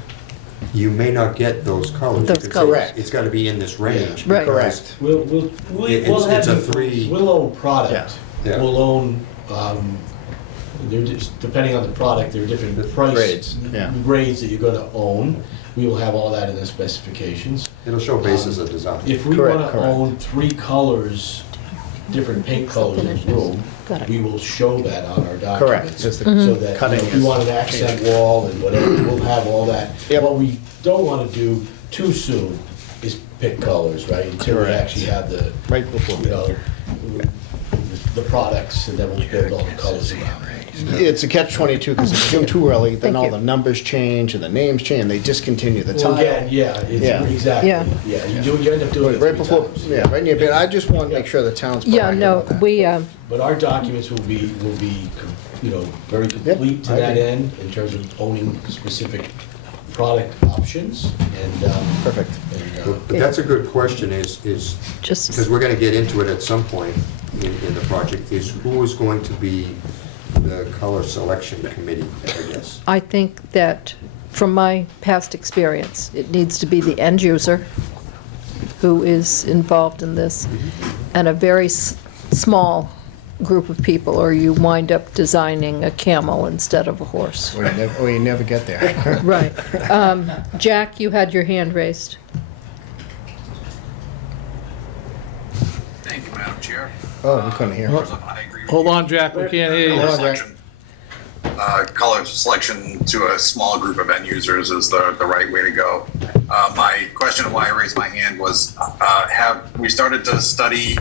you may not get those colors. Those because colors. Correct. It's gotta be in this range. Right. because Correct. We'll It's have, a three- we'll own product. Yeah. We'll own, they're just, depending on the product, there are different price. Grades, yeah. Grades that you're gonna own. We will have all that in the specifications. It'll show basis of design. If we Correct, wanna correct. own 3 colors, different paint colors in the room, Got it. we will show that on our documents. Correct, just the So that, cutting if you is want an accent wall and whatever, we'll have all that. Yep. What we don't wanna do too soon is pick colors, right? Until we Correct. actually have the, right before. you know, the products, and then we'll build all the colors around it. It's a catch-22, because if you do them too early, then Thank all you. the numbers change and the names change, and they discontinue the Well, tile. again, yeah, Yeah. it's, exactly, Yeah. yeah, you end up doing it Right 3 before, times. yeah, right in your bid, I just want to make sure the town's Yeah, proactive no, about that. we, But our documents will be, you know, very complete to I that agree. end, in terms of owning specific product options, and, Perfect. But that's a good question, is, because just, we're gonna get into it at some point in the project, is who is going to be the color selection committee, I guess? I think that, from my past experience, it needs to be the end user who is involved in this, and a very small group of people, or you wind up designing a camel instead of a horse. Or you never get there. Right. Jack, you had your hand raised. Thank you, Madam Chair. Oh, we couldn't hear. I agree with Hold you. on, Jack, we can't hear Color you. selection, color selection to a small group of end users is the right way to go. My question of why I raised my hand was, have we started to study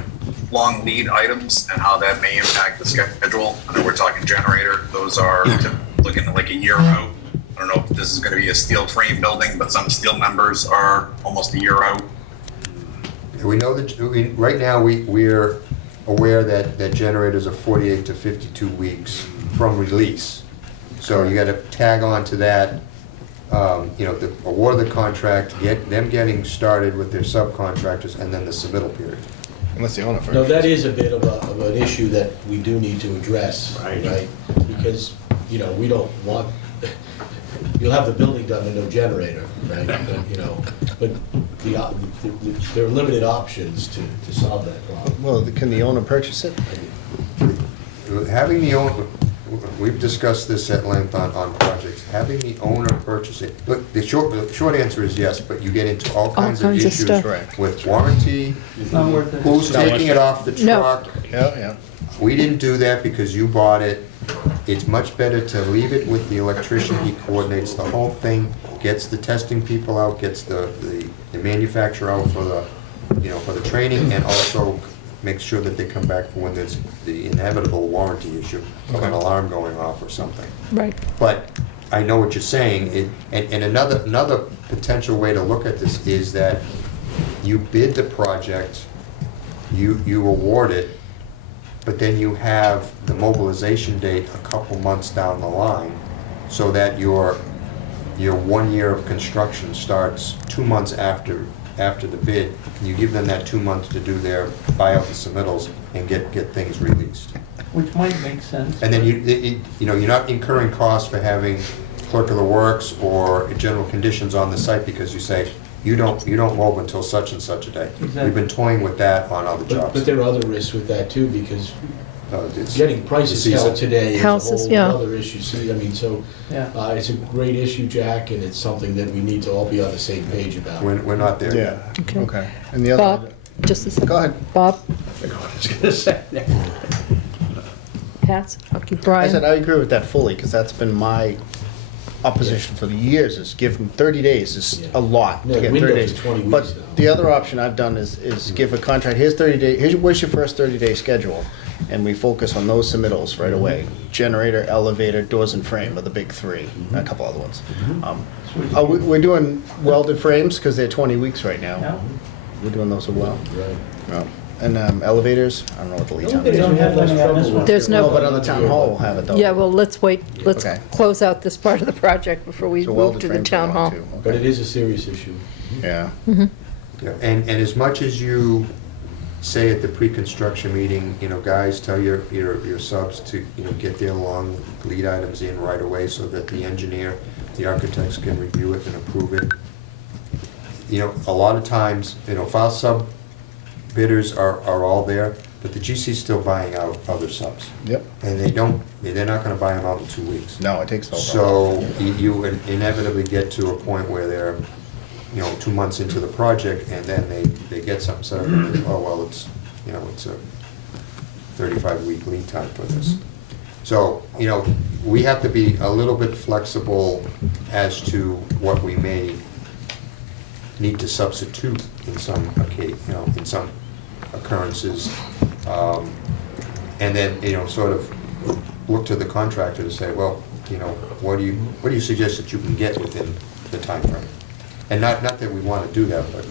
long lead items and how that may impact the schedule? I know we're talking generator, those are looking at like a year out. I don't know if this is gonna be a steel frame building, but some steel members are almost a year out. We know that, right now, we're aware that generators are 48 to 52 weeks from release. So you gotta tag on to that, the award of the contract, get them getting started with their subcontractors, and then the submittal period. Unless the owner first. No, that is a bit of an issue that we do need to address, right? Because, we don't want, you'll have the building done and no generator, right? But there are limited options to solve that problem. Well, can the owner purchase it? Having the owner, we've discussed this at length on projects, having the owner purchase it. Look, the short answer is yes, but you get into all kinds of kinds of issues stuff. Correct. with warranty, It's not worth it. who's taking it off the No. truck. Yeah. We didn't do that because you bought it. It's much better to leave it with the electrician. He coordinates the whole thing, gets the testing people out, gets the manufacturer out for the training, and also makes sure that they come back for when there's the inevitable warranty issue of an alarm going off or something. Right. But I know what you're saying, and another potential way to look at this is that you bid the project, you award it, but then you have the mobilization date a couple months down the line, so that your 1 year of construction starts 2 months after the bid, and you give them that 2 months to do buy out the submittals and get things released. Which might make sense. And then you're not incurring costs for having clerk of the works or general conditions on the site, because you say, you don't mow until such and such a day. Exactly. We've been toying with that on other But jobs. there are other risks with that too, because It's getting prices the season. held today is a Houses, whole yeah. other issue. See, so Yeah. it's a great issue, Jack, and it's something that we need to all be on the same page about. We're not there Yeah, yet. Okay. okay. And the other, Bob, just a second. go ahead. Bob, I forgot what I was gonna say. Pat, okay, I Brian. said, I agree with that fully, because that's been my opposition for the years, is give them 30 days is Yeah. a lot No, to the get 30 window's days. 20 weeks But now. the other option I've done is give a contract, here's 30 days, where's your first 30-day schedule? And we focus on those submittals right away. Generator, elevator, doors and frame are the big three, a couple other ones. We're doing welded frames, because they're 20 weeks right Yeah. now. We're doing those as well. Right. Yeah. And elevators, I don't know what the lead time Elevators is. we have less Don't have trouble any on with. There's no- No, but on the town hall will have it though. Yeah, well, let's wait, let's Okay. close out this part of the project before we So move welded to the frames town are hall. one, too. But Okay. it is a serious issue. Yeah. Yeah, and as much as you say at the pre-construction meeting, guys, tell your subs to, get their long lead items in right away so that the engineer, the architects can review it and approve it. A lot of times, file sub bidders are all there, but the GC's still buying out other subs. Yep. And they're not gonna buy them out in 2 weeks. No, it takes so long. So you inevitably get to a point where they're, 2 months into the project, and then they get something set up, and they go, oh, well, it's a 35-week lead time for this. So, we have to be a little bit flexible as to what we may need to substitute in some in some occurrences. And then, sort of look to the contractor to say, well, what do you suggest that you can get within the timeframe? And not that we want to do that, but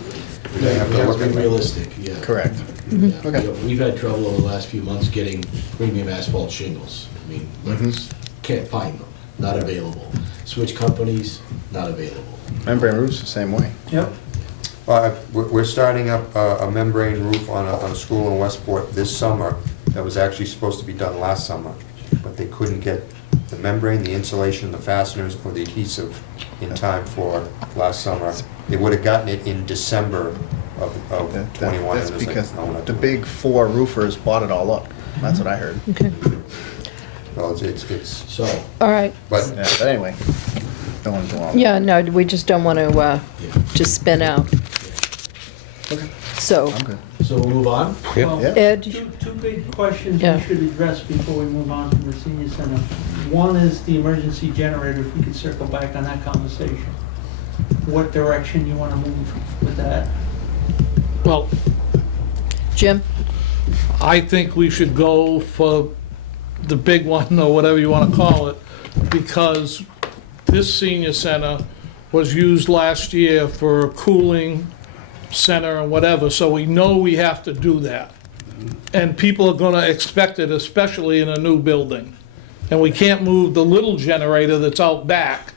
we have to look be at it. realistic, yeah. Correct. Yeah. Okay. We've had trouble over the last few months getting premium asphalt shingles. I mean, can't find them, not available. Switch companies, not available. Membrane roof's the same way. Yep. We're starting up a membrane roof on a school in Westport this summer that was actually supposed to be done last summer, but they couldn't get the membrane, the insulation, the fasteners, or the adhesive in time for last summer. They would have gotten it in December of 21. That's and it's like, because no, we're not the doing big 4 roofers bought it all up. That's what I heard. Okay, it. Well, it's, So, all right. but Yeah, but anyway, don't want to go on. Yeah, no, we just don't want to just spin out. Okay. So, I'm good. so we'll move on? Well, Yeah. Ed, Two big questions Yeah. we should address before we move on from the senior center. One is the emergency generator, if we could circle back on that conversation. What direction you want to move with that? Well, Jim? I think we should go for the big one, or whatever you want to call it, because this senior center was used last year for a cooling center and whatever, so we know we have to do that. And people are gonna expect it, especially in a new building. And we can't move the little generator that's out back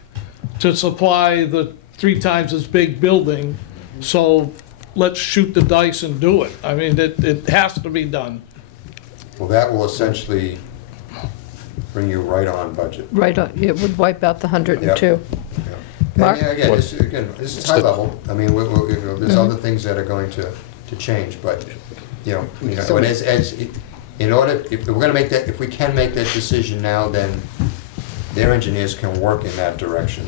to supply the 3 times as big building, so let's shoot the dice and do it. I mean, it has to be done. well, that will essentially bring you right on budget. Right, it would wipe out the 102. Yeah. Mark? And this is high level. I mean, there's other things that are going to change, but, but in order, if we're gonna make that, if we can make that decision now, then their engineers can work in that direction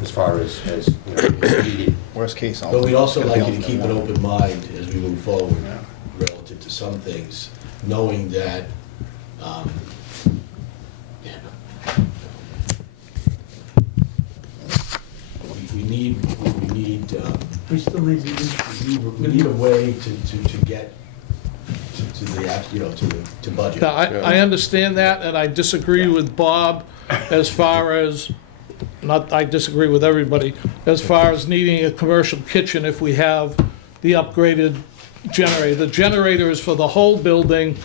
as far as speedy. Worst case, I'll. But we'd also like you to I'll- keep an open mind as we move forward relative to some things, knowing that, we need, We still need to, we need a way to get to the, to budget. Now, I understand that, and I disagree with Bob as far as, not, I disagree with everybody, as far as needing a commercial kitchen if we have the upgraded generator. The generator is for the whole building.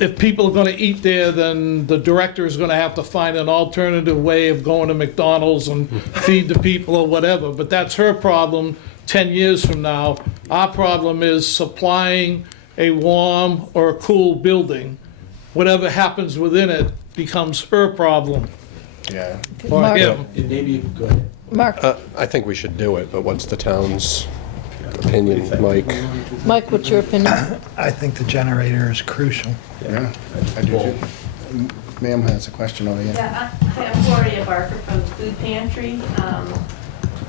If people are gonna eat there, then the director is gonna have to find an alternative way of going to McDonald's and feed the people or whatever, but that's her problem 10 years from now. Our problem is supplying a warm or a cool building. Whatever happens within it becomes her problem, Yeah. or Mark? him. And maybe, go ahead. Mark, I think we should do it, but what's the town's opinion, Mike? Mike, what's your opinion? I think the generator is crucial. Yeah, I do too. Ma'am has a question over here. Yeah, hi, I'm Gloria Barker from the Food Pantry.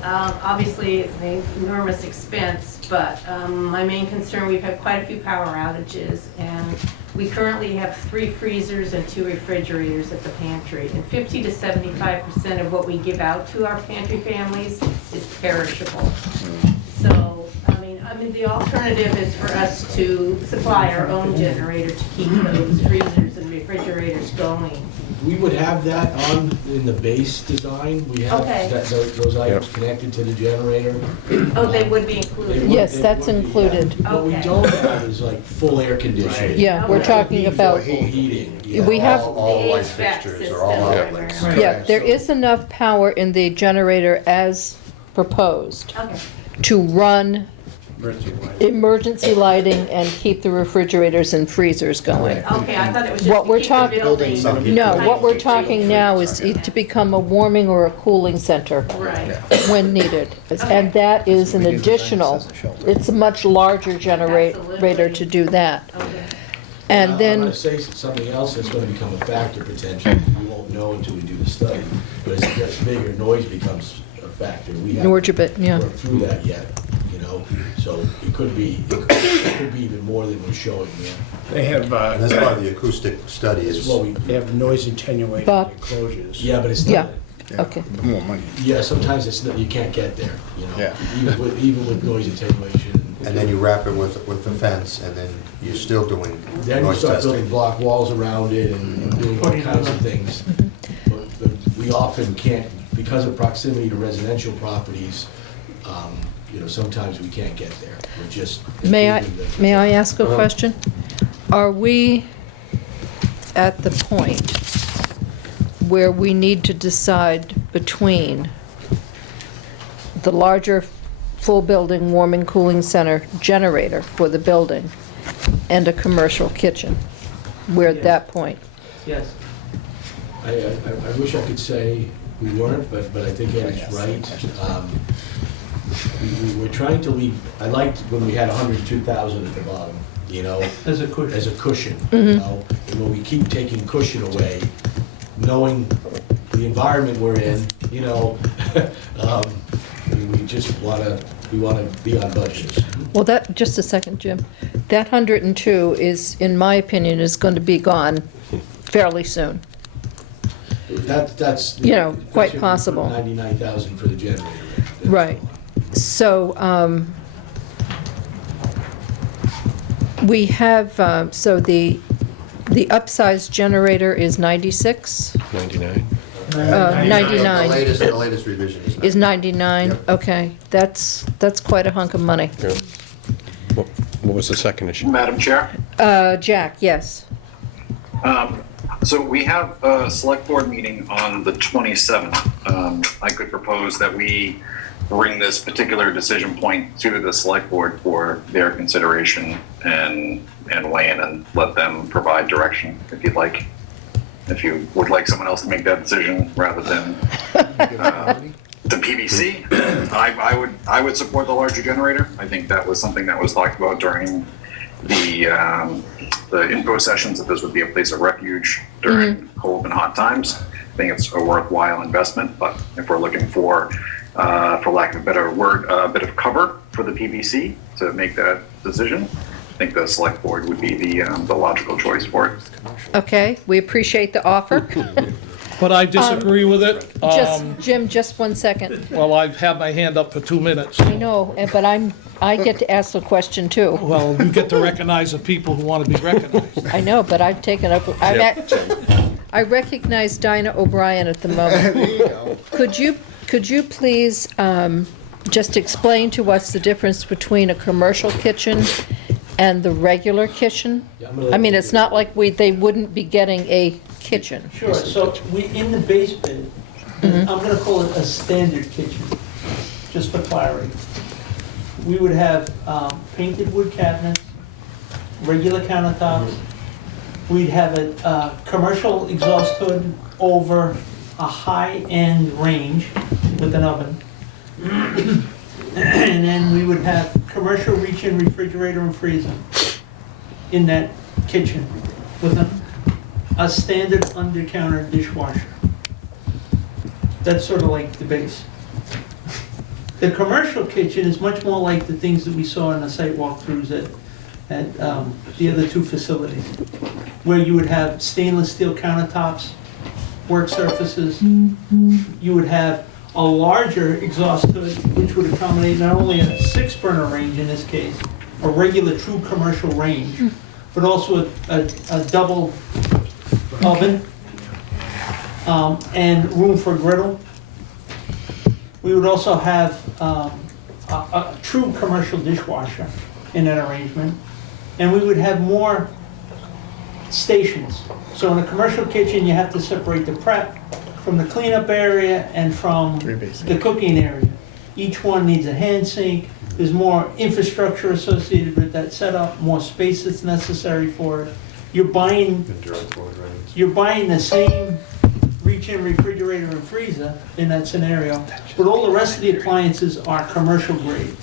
Obviously, it's an enormous expense, but my main concern, we've had quite a few power outages, and we currently have 3 freezers and 2 refrigerators at the pantry, and 50 to 75% of what we give out to our pantry families is perishable. So, I mean, the alternative is for us to supply our own generator to keep those freezers and refrigerators going. We would have that on, in the base design, we have Okay. those items connected to the generator. Oh, they would be They included? would- Yes, they that's would be, yeah. included. What we Okay. don't have is like full air conditioning. Yeah, we're Okay. talking about, Full heating. yeah. we have, All light The HVAC fixtures are all system. outlets. Right. yeah, there is enough power in the generator as proposed Okay. to run emergency lighting and keep the refrigerators and freezers going. Okay, I thought it was just What to we're keep the talking- building. No, what we're talking now is to become a warming or a cooling center Right. when needed. And that is an additional, it's a much larger generator to do that. Okay. And I'm then, gonna say something else that's gonna become a factor potentially, we won't know until we do the study, but as it gets bigger, noise becomes a factor. We haven't Norgibet, yeah. worked through that yet, you know, so it could be even more than we're showing here. They have, And that's part of the acoustic study It's is, what we, they have noise attenuating Bob? enclosures. yeah, but it's yeah, not, okay. More money. yeah, sometimes it's not, you can't get there, you know? Yeah. Even with noise attenuation. and then you wrap it with the fence, and then you're still doing Then you noise start building testing. block walls around it and doing all kinds of things. But we often can't, because of proximity to residential properties, you know, sometimes we can't get there. We're just. May improving the- may I ask a question? Are we at the point where we need to decide between the larger full building warming cooling center generator for the building and a commercial kitchen? We're at that point. Yes. I wish I could say we weren't, but I think Ed's right. We're trying to leave, I liked when we had 102,000 at the bottom, you know, As a cushion. as a cushion, you know? And when we keep taking cushion away, knowing the environment we're in, you know, we just we wanna be on budgets. Well, that, just a second, Jim. That 102 is, in my opinion, is going to be gone fairly soon. That's. You know, quite especially if we put possible. 99,000 for the generator. That's Right. all. So, we have, so the upsized generator is 96? 99? 99. The latest revision Is 99? Yep. Okay, that's quite a hunk of money. Yeah. What was the second issue? Madam Chair? Jack, yes. So we have a select board meeting on the 27th. I could propose that we bring this particular decision point to the select board for their consideration and weigh in and let them provide direction if you'd like. If you would like someone else to make that decision rather than the PVC, I would support the larger generator. I think that was something that was talked about during the info sessions, that this would be a place of refuge during cold and hot times. I think it's a worthwhile investment, but if we're looking for lack of a better word, a bit of cover for the PVC to make that decision, I think the select board would be the logical choice for it. Okay, we appreciate the offer. But I disagree with it. Just, Jim, just one second. Well, I've had my hand up for 2 minutes. I know, but I get to ask the question too. Well, you get to recognize the people who want to be recognized. I know, but I've taken up, I recognize Dinah O'Brien at the moment. Could you please just explain to us the difference between a commercial kitchen and the regular kitchen? Yeah, I'm gonna let I mean, you it's do not like they wouldn't be getting a kitchen. Sure, so we, in the basement, I'm gonna call it a standard kitchen, just for clarity. We would have painted wood cabinets, regular countertops. We'd have a commercial exhaust hood over a high-end range with an oven. And then we would have commercial reach-in refrigerator and freezer in that kitchen with a standard under-counter dishwasher. That's sort of like the base. The commercial kitchen is much more like the things that we saw in the site walkthroughs at the other two facilities, where you would have stainless steel countertops, work surfaces. You would have a larger exhaust hood, which would accommodate not only a 6-burner range in this case, a regular true commercial range, but also a double oven, and room for a griddle. We would also have a true commercial dishwasher in that arrangement, and we would have more stations. So in a commercial kitchen, you have to separate the prep from the cleanup area and from the cooking area. Each one needs a hand sink. There's more infrastructure associated with that setup, more space that's necessary for it. You're buying the same reach-in refrigerator and freezer in that scenario, but all the rest of the appliances are commercial grade.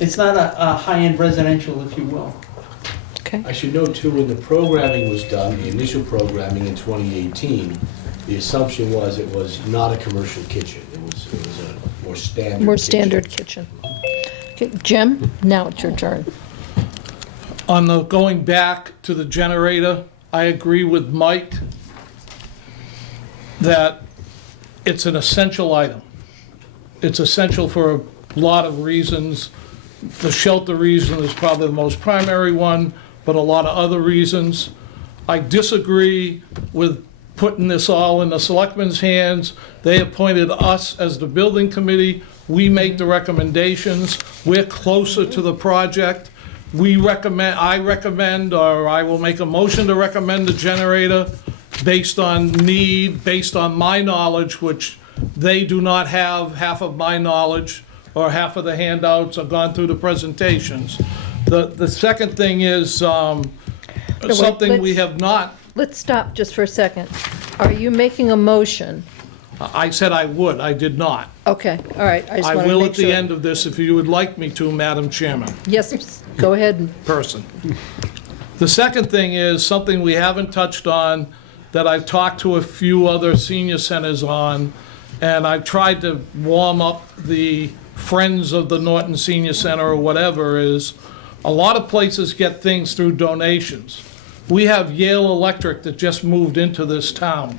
It's not a high-end residential, if you will. Okay. I should note too, when the programming was done, the initial programming in 2018, the assumption was it was not a commercial kitchen. It was a more standard More kitchen. standard kitchen. Okay, Jim, now it's your turn. On the, going back to the generator, I agree with Mike that it's an essential item. It's essential for a lot of reasons. The shelter reason is probably the most primary one, but a lot of other reasons. I disagree with putting this all in the selectmen's hands. They appointed us as the building committee. We make the recommendations. We're closer to the project. I recommend, or I will make a motion to recommend the generator based on need, based on my knowledge, which they do not have half of my knowledge, or half of the handouts have gone through the presentations. The second thing is something we have not, Let's stop just for a second. Are you making a motion? I said I would, I did not. Okay, all right, I just I want to will make at sure. the end of this if you would like me to, Madam Chairman. Yes, go ahead. Person. The second thing is something we haven't touched on that I've talked to a few other senior centers on, and I've tried to warm up the friends of the Norton Senior Center or whatever, is a lot of places get things through donations. We have Yale Electric that just moved into this town.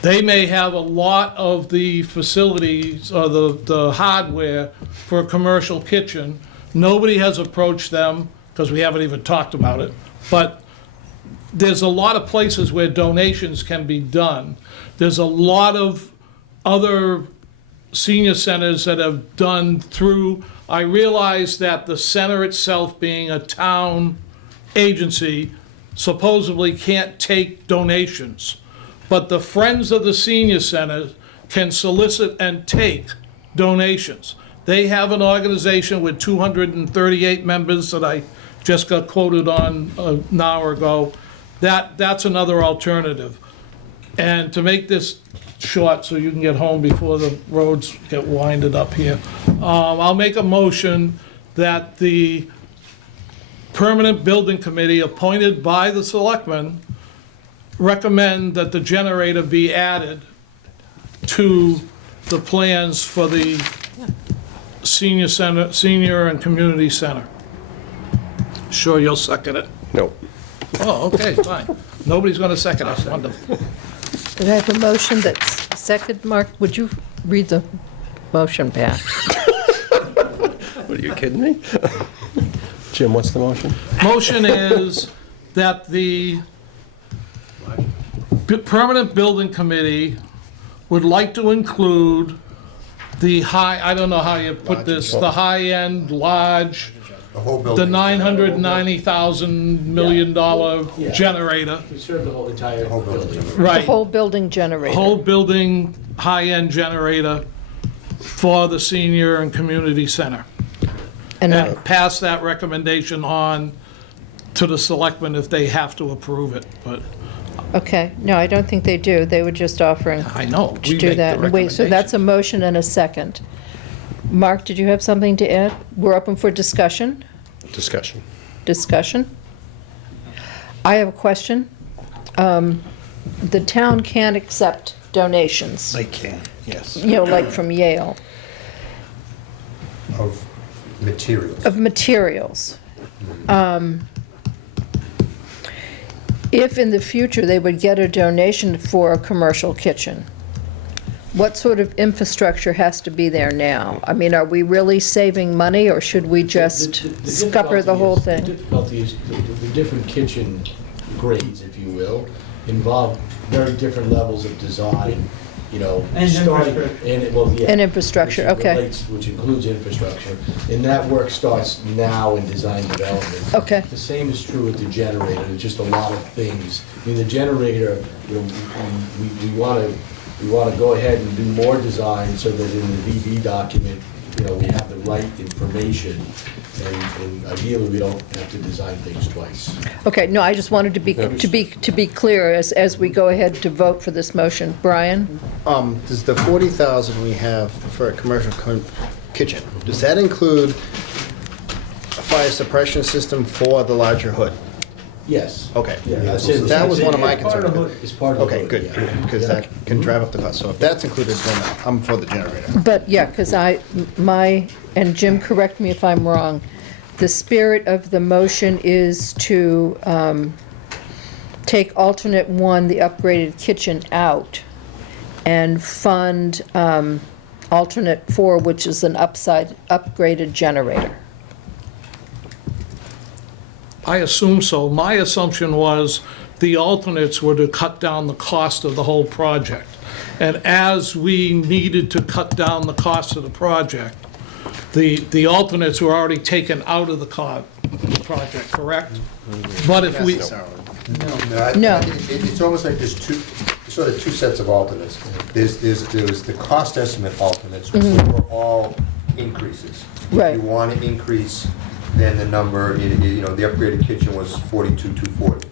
They may have a lot of the facilities or the hardware for a commercial kitchen. Nobody has approached them because we haven't even talked about it. But there's a lot of places where donations can be done. There's a lot of other senior centers that have done through. I realize that the center itself, being a town agency, supposedly can't take donations. But the Friends of the Senior Center can solicit and take donations. They have an organization with 238 members that I just got quoted on an hour ago. That's another alternative. And to make this short so you can get home before the roads get winded up here, I'll make a motion that the Permanent Building Committee appointed by the selectmen recommend that the generator be added to the plans for the senior center, senior and community center. Sure you'll second it? No. Oh, okay, fine. Nobody's gonna second it, wonderful. Did I have a motion that's second, Mark? Would you read the motion back? What, are you kidding me? Jim, what's the motion? Motion is that the Permanent Building Committee would like to include the high, I don't know how you put this, the high-end, large, The whole the building. $990,000 million generator. We serve the whole entire whole building. building. The Right. whole building generator. Whole building, high-end generator for the senior and community center. And And pass that recommendation on to the selectmen if they have to approve it, but okay, no, I don't think they do. They were just offering I know. to we do make the that. Wait, so that's a recommendation. motion and a second. Mark, did you have something to add? We're open for discussion. Discussion. Discussion? I have a question. The town can't accept donations, They can, yes. you know, like from Yale, Of materials. of materials. If in the future they would get a donation for a commercial kitchen, what sort of infrastructure has to be there now? I mean, are we really saving money, or should we just scupper the whole The thing? difficulty is, the different kitchen grades, if you will, involve very different levels of design, you know. And starting- infrastructure. Yeah. And infrastructure, which okay. Which includes infrastructure, and that work starts now in design development. Okay. The same is true with the generator, there's just a lot of things. I mean, the generator, you know, we want to go ahead and do more design so that in the DD document, you know, we have the right information, and ideally, we don't have to design things twice. Okay, no, I just wanted to be clear as we go ahead to vote for this motion. Brian? Does the 40,000 we have for a commercial kitchen, does that include a fire suppression system for the larger hood? Yes. Okay. Yeah, That was one of my it's part of the concerns. hood. It's part of the Okay, hood, good, yeah. because that can drive up the cost. So if that's included, then I'm for the generator. But, yeah, because and Jim, correct me if I'm wrong, the spirit of the motion is to take alternate 1, the upgraded kitchen, out, and fund alternate 4, which is an upgraded generator. I assume so. My assumption was the alternates were to cut down the cost of the whole project. And as we needed to cut down the cost of the project, the alternates were already taken out of the project, correct? But if we, No. It's almost like there's sort of two sets of alternates. There's the cost estimate alternates, which were all increases. Right. If you want to increase, then the number, you know, the upgraded kitchen was 42,240.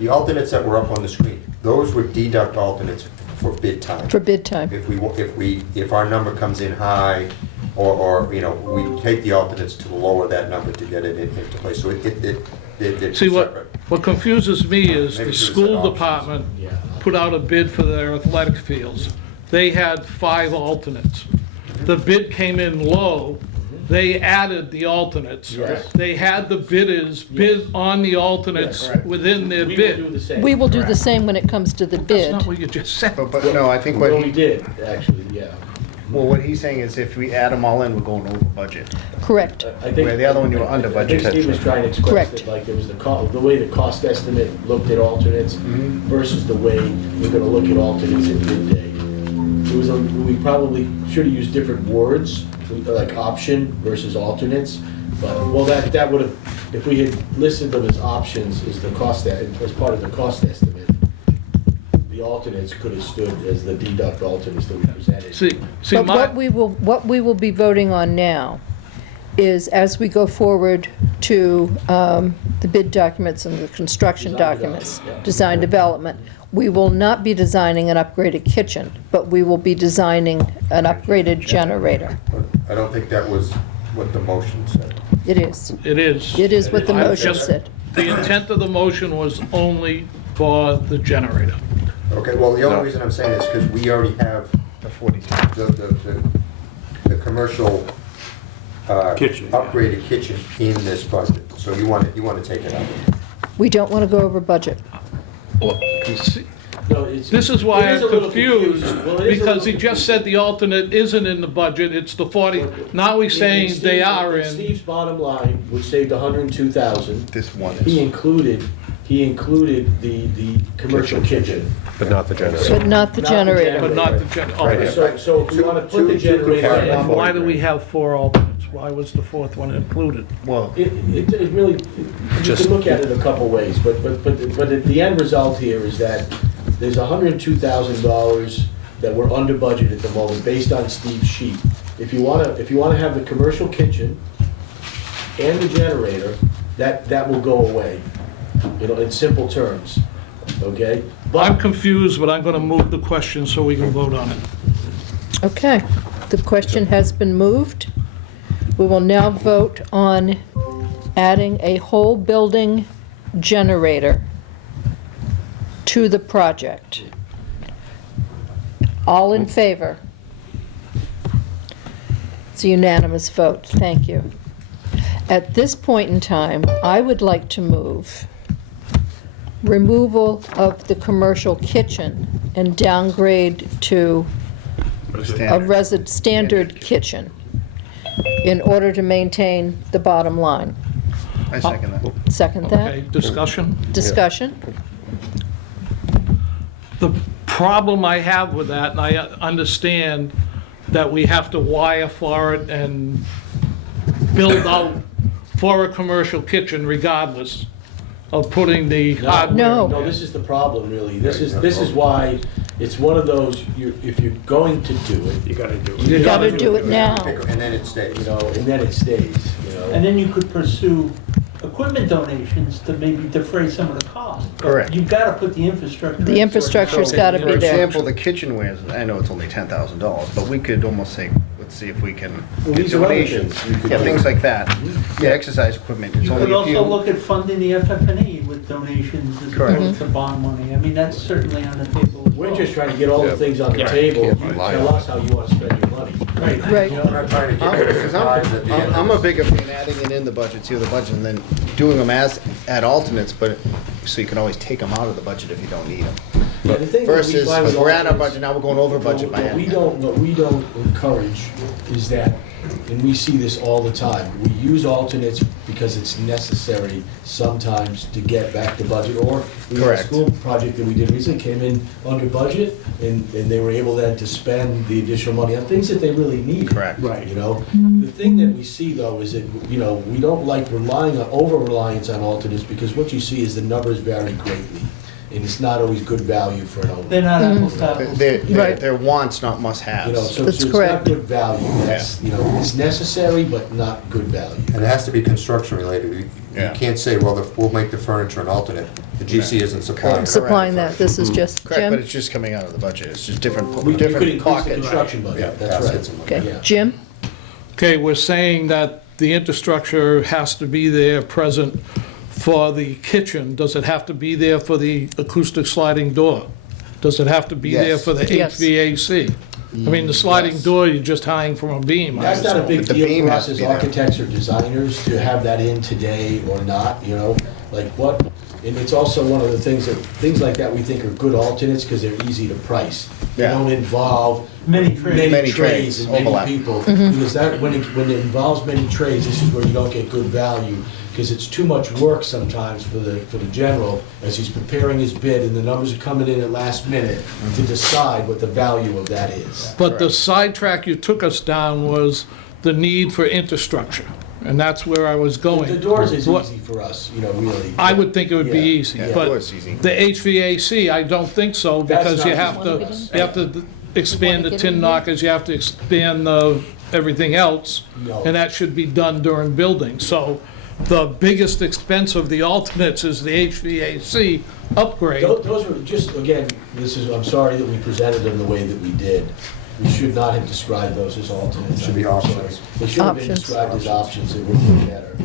The alternates that were up on the screen, those were deduct alternates for bid time. For bid time. If our number comes in high, or, you know, we take the alternates to lower that number to get it into place. So they're see, separate. what confuses me is Maybe the should have school said department Yeah. put out a bid for their athletic fields. They had 5 alternates. The bid came in low, they added the alternates. Yes. They had the bidders bid on the alternates correct. within their We will do bid. the same. We will do the same when it comes to the That's bid. not what you just said. But no, I think Well, what we did, actually, yeah. what he's saying is if we add them all in, we're going over budget. Correct. I think. Where the other one you were under budget. I think Steve was trying to express Correct. that, like, there was the way the cost estimate looked at alternates versus the way we're gonna look at alternates at bid day. We probably should have used different words, like option versus alternates, but, well, that would have, if we had listed them as options as the cost, as part of the cost estimate, the alternates could have stood as the deduct alternates that we presented. See, But my, what we will be voting on now is, as we go forward to the bid documents and the construction Design documents, development, yeah. design development, we will not be designing an upgraded kitchen, but we will be designing an upgraded generator. But I don't think that was what the motion said. It is. it is. It is what the I motion just- said. The intent of the motion was only for the generator. Okay, well, the only reason I'm saying is because we already have The 42. the commercial Kitchen, yeah. upgraded kitchen in this budget. So you want to take it out. We don't want to go over budget. See, No, it's- This is why it is I'm a little confused, Well, it is a because he little just said the alternate isn't in the budget, it's the 40, now he's saying In they Steve's- are in in. Steve's bottom line, which saved 102,000, This one he is. included the commercial kitchen. But not the generator. But not the generator. But not the Right. generator. So if you want to put the generator in, And why do we have 4 alternates? Why was the 4th one included? Well, it really, you can look at it a couple ways, but the end result here is that there's $102,000 that we're under budget at the moment, based on Steve's sheet. If you wanna have the commercial kitchen and the generator, that will go away, you know, in simple terms, okay? I'm confused, but I'm gonna move the question so we can vote on it. Okay, the question has been moved. We will now vote on adding a whole building generator to the project. All in favor? It's a unanimous vote, thank you. At this point in time, I would like to move removal of the commercial kitchen and downgrade to a standard kitchen in order to maintain the bottom line. I second that. Second Okay, that? discussion? Discussion? The problem I have with that, and I understand that we have to wire for it and build out for a commercial kitchen regardless of putting the hardware. No. No, this is the problem, really. This is why it's one of those, if you're going to do it, You gotta do it. You Gotta do it now. And then it stays. you know, and then it stays, you know. And then you could pursue equipment donations to maybe defray some of the cost. But Correct. You've got to put the infrastructure. in The for it. infrastructure's So- gotta be For there. example, the kitchenware, I know it's only $10,000, but we could almost say, let's see if we can Well, get these are other donations. things you could Yeah, do. things like that. Yeah, exercise equipment, it's You only could a few. also look at funding the FF&E with donations as Correct. opposed to bond money. I mean, that's certainly on the table as well. We're just trying to get all the Yeah. things on the Yeah. table. Can't You rely tell on us how you want to spend your money. Right. Right. I'm not trying to I'm, get 'cause surprised at the end. I'm a bigger fan adding it in the budget, see the budget, and then doing them as, at alternates, but, so you can always take them out of the budget if you don't need them. Yeah, the thing that we Versus, find with we're at our alternates- budget, now we're going over budget by What we half. don't encourage is that, and we see this all the time, we use alternates because it's necessary sometimes to get back to budget, or we had a Correct. school project that we did recently, came in under budget, and they were able then to spend the additional money on things that they really need. Correct. Right. You know, the thing that we see though is that, you know, we don't like relying on, over-reliance on alternates, because what you see is the numbers vary greatly, and it's not always good value for an alternate. They're not apples to apples. Right. They're wants, not You know, must-haves. so That's it's not correct. good value, that's, you know, it's necessary, but not good value. And it has to be construction related. You Yeah. can't say, well, we'll make the furniture an alternate. The GC isn't supplying. it. Supplying that, this is just, Correct, but Jim? it's just coming out of the budget, it's just different, We could different increase the pockets. construction Yeah, budget, that's pass it right. some money. Okay, Yeah. Jim? Okay, we're saying that the infrastructure has to be there present for the kitchen. Does it have to be there for the acoustic sliding door? Does it have to be there Yes. for the Yes. HVAC? I mean, the sliding Yes. door, you're just hanging from a beam. I That's not a assume. big But the deal beam for has us to as be there. architects or designers to have that in today or not, you know? Like what, and it's also one of the things that, things like that we think are good alternates because they're easy to price. They Yeah. don't involve Many trades. Many trays trades, and many overlap. people. Because that, when it involves many trades, this is where you don't get good value, because it's too much work sometimes for the general, as he's preparing his bid, and the numbers are coming in at last minute, to decide what the value of that is. But the sidetrack you took us down was the need for infrastructure, and that's where I was going. The doors is What- easy for us, you know, really. I would think it would be Yeah. easy, Yeah, but doors easy. the HVAC, I don't think so, because That's you not- have to expand the tin knockers, you have to expand the, everything else, No. and that should be done during building. So the biggest expense of the alternates is the HVAC upgrade. Those were just, again, this is, I'm sorry that we presented them the way that we did. We should not have described those as alternates. Should be I'm sorry. options. They should have been Options. described as options, it would be better,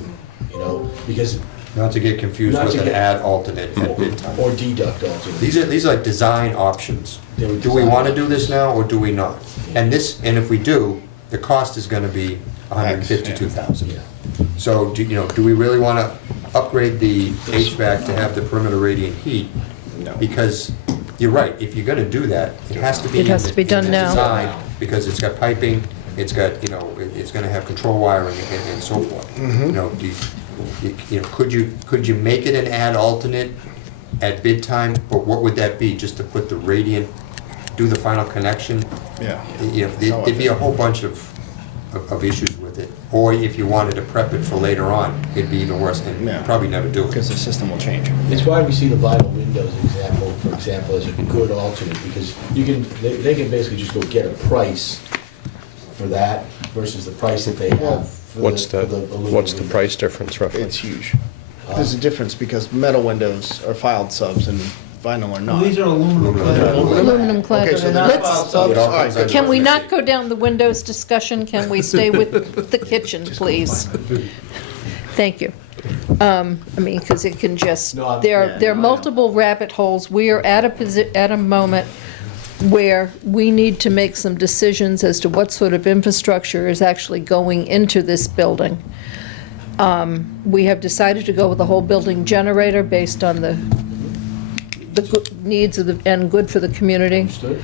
you know, because, Not to get confused Not with to an get- add alternate at bid time. or deduct alternates. These are like design options. They were Do we design want to do this now, or do we not? And if we do, the cost is gonna be $152,000. Yeah. So, do we really want to upgrade the HVAC to have the perimeter radiant heat? No. Because, you're right, if you're gonna do that, it has to be. It has to be done in the now. design, because it's got piping, it's got, it's gonna have control wiring and so forth. You know, could you make it an add alternate at bid time? But what would that be, just to put the radiant, do the final connection? Yeah. There'd be a whole bunch of issues with it. Or if you wanted to prep it for later on, it'd be even worse, and Yeah. probably never do it. Because the system will change. It's why we see the vinyl windows example, for example, as a good alternate, because they can basically just go get a price for that versus the price that they have for What's for the aluminum price windows. difference roughly? It's huge. There's a difference because metal windows are filed subs and vinyl are Well, not. these are aluminum clad. Aluminum clad. Okay, so Let's- they're not subs, It all all right, comes good. under- Can we not go down the windows discussion? Can we stay with the kitchen, please? Thank you. I mean, because it can just, No, I'm- there yeah, are multiple rabbit holes. We are at a moment where we need to make some decisions as to what sort of infrastructure is actually going into this building. We have decided to go with the whole building generator based on the needs of the, and good for the community. Understood?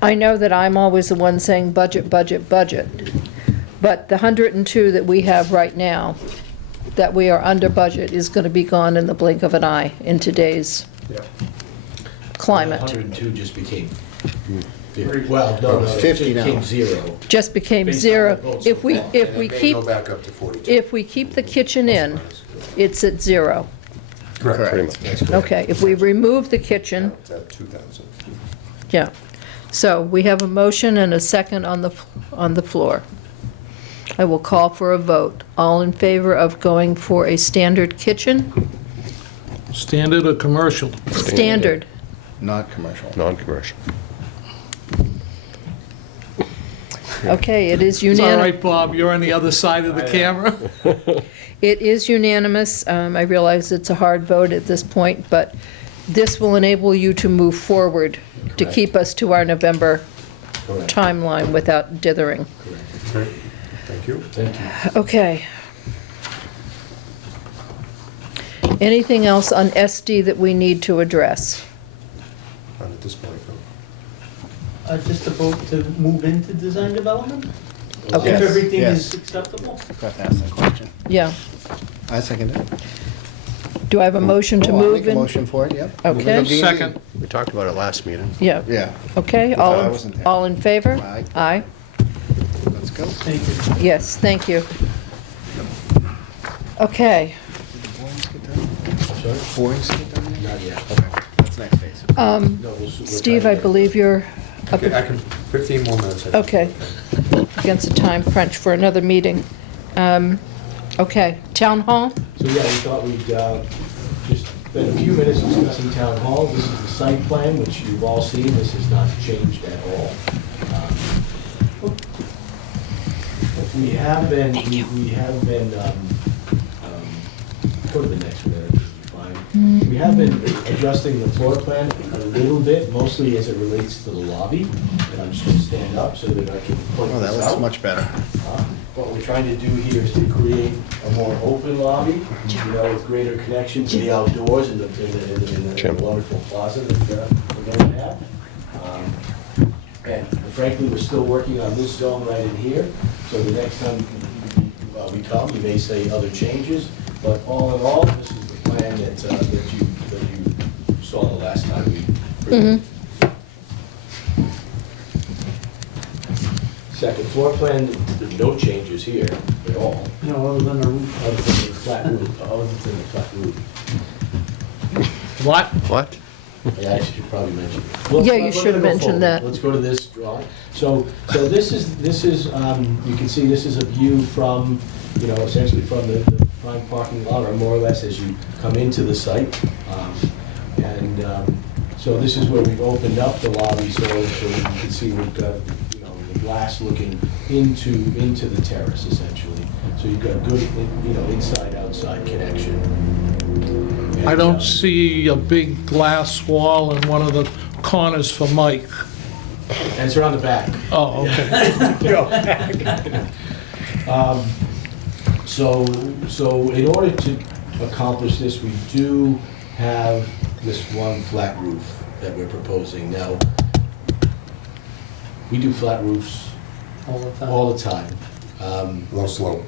I know that I'm always the one saying budget, budget, budget, but the 102 that we have right now, that we are under budget, is going to be gone in the blink of an eye in today's Yeah. climate. 102 just became Well, no, no, 50 it now. became 0. Just became Based on zero. the votes If we, so far. if And we it may keep, go back up to 42. if we keep the kitchen in, it's at 0. Correct. Pretty much. That's correct. Okay, if we remove the kitchen, It's at 2,000. yeah. So we have a motion and a second on the floor. I will call for a vote. All in favor of going for a standard kitchen? Standard or commercial? Standard. Not commercial. Non-commercial. Okay, it is It's all unanimous. right, Bob, you're on the other side of the camera. It is unanimous. I realize it's a hard vote at this point, but this will enable you to move forward to Correct. keep us to our November Correct. timeline without dithering. Correct. Great. Thank you. Thank you. Okay. Anything else on SD that we need to address? Not at this point, no. Just a vote to move into design development? Okay. If everything Yes. is acceptable? Got to ask that question. Yeah. I second it. Do I have a motion to Oh, I'll move make a in? motion for it, yep. Okay. Moving to D&D. Second. We talked about it last meeting. Yeah. Yeah, Okay, I wasn't there. all in favor? Aye. Aye. let's go. Thank you. Yes, thank you. Okay. Sorry? Borings get done yet? Not yet. Okay, that's next phase. No, we'll Steve, try I to get it. believe you're up, Okay, I can, 15 more minutes. I think. okay, against a time crunch for another meeting. Okay, town hall? So, yeah, we thought we'd just spend a few minutes discussing town hall. This is the site plan, which you've all seen. This has not changed at all. We have been, go to the next one, that'd be fine. We have been adjusting the floor plan a little bit, mostly as it relates to the lobby. And I'm just gonna stand up so that I can point Oh, that this looks out. much better. What we're trying to do here is to create a more open lobby, you know, with greater connection to the outdoors and the Jim. wonderful plaza that we're going to have. And frankly, we're still working on this zone right in here, so the next time we come, you may say other changes, but all in all, this is the plan that you saw the last time we presented. Second floor plan, there's no changes here at all, No, other than a roof. other than the flat roof, What? What? Yeah, I should probably mention. Yeah, you We're should gonna have go mentioned forward. that. Let's go to this drawing. So this is, you can see this is a view from, you know, essentially from the prime parking lot, or more or less as you come into the site. So this is where we've opened up the lobby, so you can see we've got, you know, the glass looking into the terrace essentially. So you've got good, you know, inside-outside connection. I And, don't see a big glass wall in one of the corners for Mike. And it's around the back. Oh, okay. So in order to accomplish this, we do have this one flat roof that we're proposing. Now, we do flat roofs All the time. all the time. Low slope.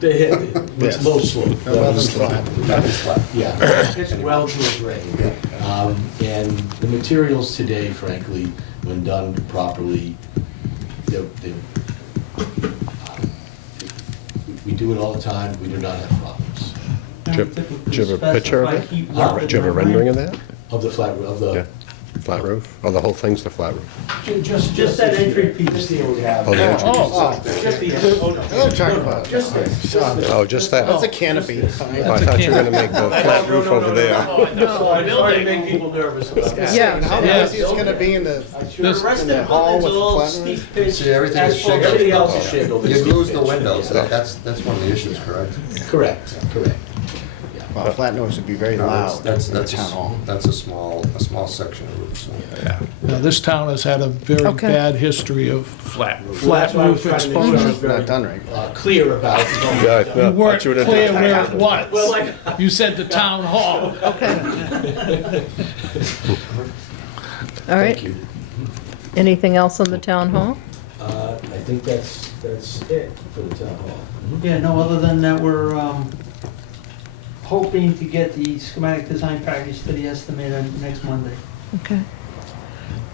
It's Yes. low slope. Nothing's flat. Nothing's flat. Yeah, it's well to a grade. And the materials today, frankly, when done properly, we do it all the time, we do not have problems. Do you have a picture of it? Do you have a rendering of that? Of the flat, of the. Yeah. Flat roof? Oh, the whole thing's the flat roof? Just that entry piece. Just here we have. Oh, the entry Oh, Just the, oh, no. I'm talking about. Just this. Oh, just that? That's a canopy. Oh, I thought you were gonna make the flat roof over there. Sorry to make people nervous about that. Yeah. And how Yeah. noisy it's gonna be in the, The rest of in the the hall building's with the all flat steep roof? pitch. See, everything is asphalt. shingled. Everything else is shingled. You lose the It's windows, yeah. that's one of the issues, correct? Correct. well, flat noise would be very No, loud in the that's town hall. That's a small section of roof, so. Now, this town has had a very Okay. bad history of flat Well, that's why I was roof trying to make sure I was exposure. very, Not done right. clear about. Yeah, I You thought weren't you would've clear done where that. it was. You said the town hall. Okay. All right. Thank you. Anything else on the town hall? I think that's it for the town hall. Yeah, no, other than that, we're hoping to get the schematic design package to the estimator next Monday. Okay.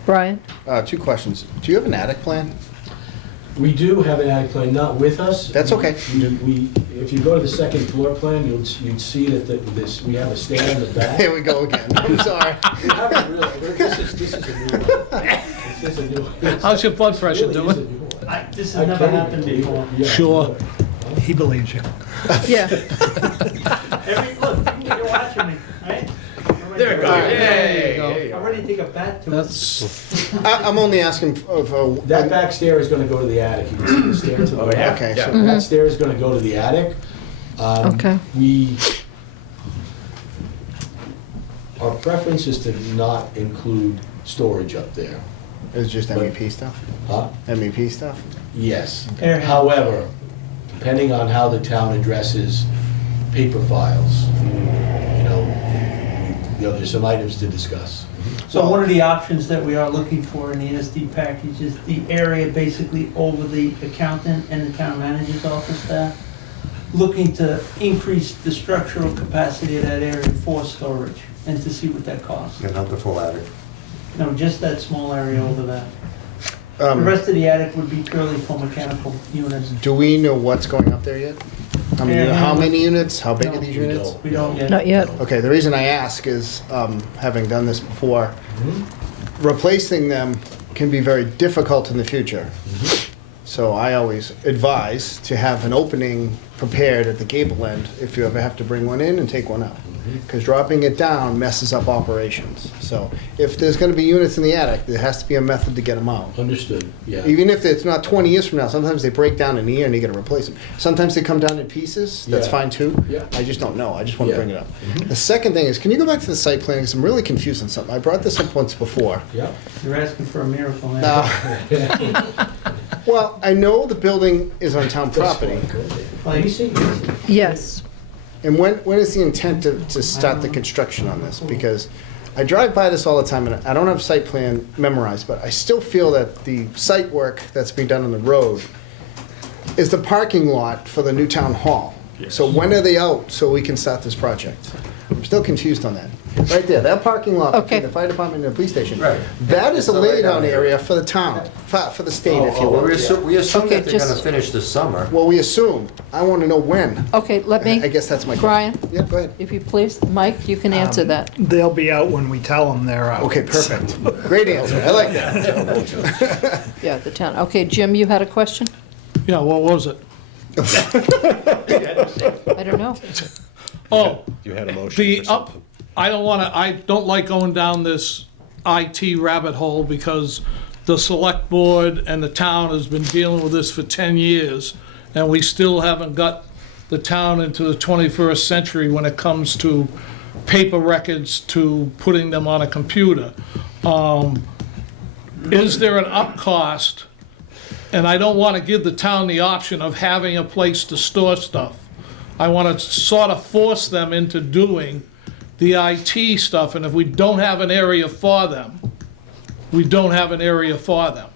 Brian? Two questions. Do you have an attic plan? We do have an attic plan, not with us. That's okay. If you go to the second floor plan, you'd see that we have a stair in the back. Here we go again. I'm sorry. We haven't really, this is a new one. This is a new one. How's your blood pressure Really is a doing? new one. This has never happened before. Yeah. Sure. He believes you. Yeah. Look, you're watching me, right? There it goes. Hey. I'm ready to take a bat to it. That's, I'm only asking for. That back stair is gonna go to the attic. You can see the stair to the Oh, left. yeah? Okay, Yeah. so That stair is gonna go to the attic. Okay. Our preference is to not include storage up there. it's just MEP stuff? Huh? MEP stuff? Yes. Air handling. However, depending on how the town addresses paper files, there's some items to discuss. So one of the options that we are looking for in the SD package is the area basically over the accountant and the town manager's office staff, looking to increase the structural capacity of that area for storage and to see what that costs. Yeah, not the full attic. No, just that small area over there. The rest of the attic would be purely for mechanical units. Do we know what's going up there yet? I mean, Yeah. how many units? How big No, are these we units? don't. We don't yet. Not yet. Okay, the reason I ask is, having done this before, replacing them can be very difficult in the future. So I always advise to have an opening prepared at the gable end if you ever have to bring one in and take one out. Because dropping it down messes up operations. So if there's gonna be units in the attic, there has to be a method to get them out. Understood, yeah. Even if it's not 20 years from now, sometimes they break down in a year and you gotta replace them. Sometimes they come down in pieces, that's Yeah. fine too. Yeah. I just don't know, I just wanna Yeah. bring it up. The second thing is, can you go back to the site plan, because I'm really confused on something. I brought this up once before. Yeah. You're asking for a miracle now. Well, I know the building is on town property, Have you seen this? Yes. and when is the intent to start the construction on this? Because I drive by this all the time, and I don't have site plan memorized, but I still feel that the site work that's being done on the road is the parking lot for the new town hall. So when are they out so we can start this project? I'm still confused on that. Right there, that parking lot Okay. between the fire department and the police station. Right. That is a It's already laydown down there. area for the town, for the state, if you Well, will. we assume Okay, that they're gonna just- finish this summer. Well, we assume. I want to know when. Okay, let me. I guess that's my Brian, question. Yeah, go ahead. if you please. Mike, you can answer that. They'll be out when we tell them they're out. Okay, perfect. Great answer. I like that. Yeah, the town. Okay, Jim, you had a question? yeah, what was it? I don't know. Oh, You had a motion the for something. I don't like going down this IT rabbit hole because the select board and the town has been dealing with this for 10 years, and we still haven't got the town into the 21st century when it comes to paper records to putting them on a computer. Is there an up cost? And I don't want to give the town the option of having a place to store stuff. I want to sort of force them into doing the IT stuff, and if we don't have an area for them, we don't have an area for them.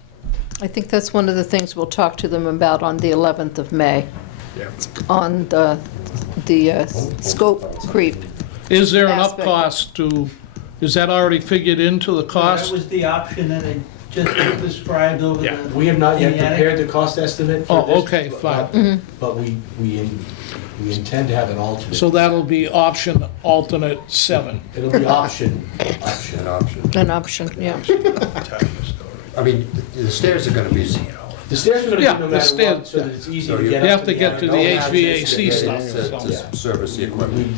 I think that's one of the things we'll talk to them about on the 11th of May. On the scope creep. Is there an up Aspect. cost to, is that already figured into the That cost? was the option that I just described over Yeah. the. We have not yet in the attic. prepared the cost estimate for this. Oh, okay, fine. But we intend to have an alternate. So that'll be option alternate 7. It'll be option. An option. An option, yeah. I mean, the stairs are gonna be, The stairs are gonna Yeah, be no the matter stairs, what, so that it's easy So to you get You up have to get to attic. the no access HVAC to stuff. get in to service the We- equipment.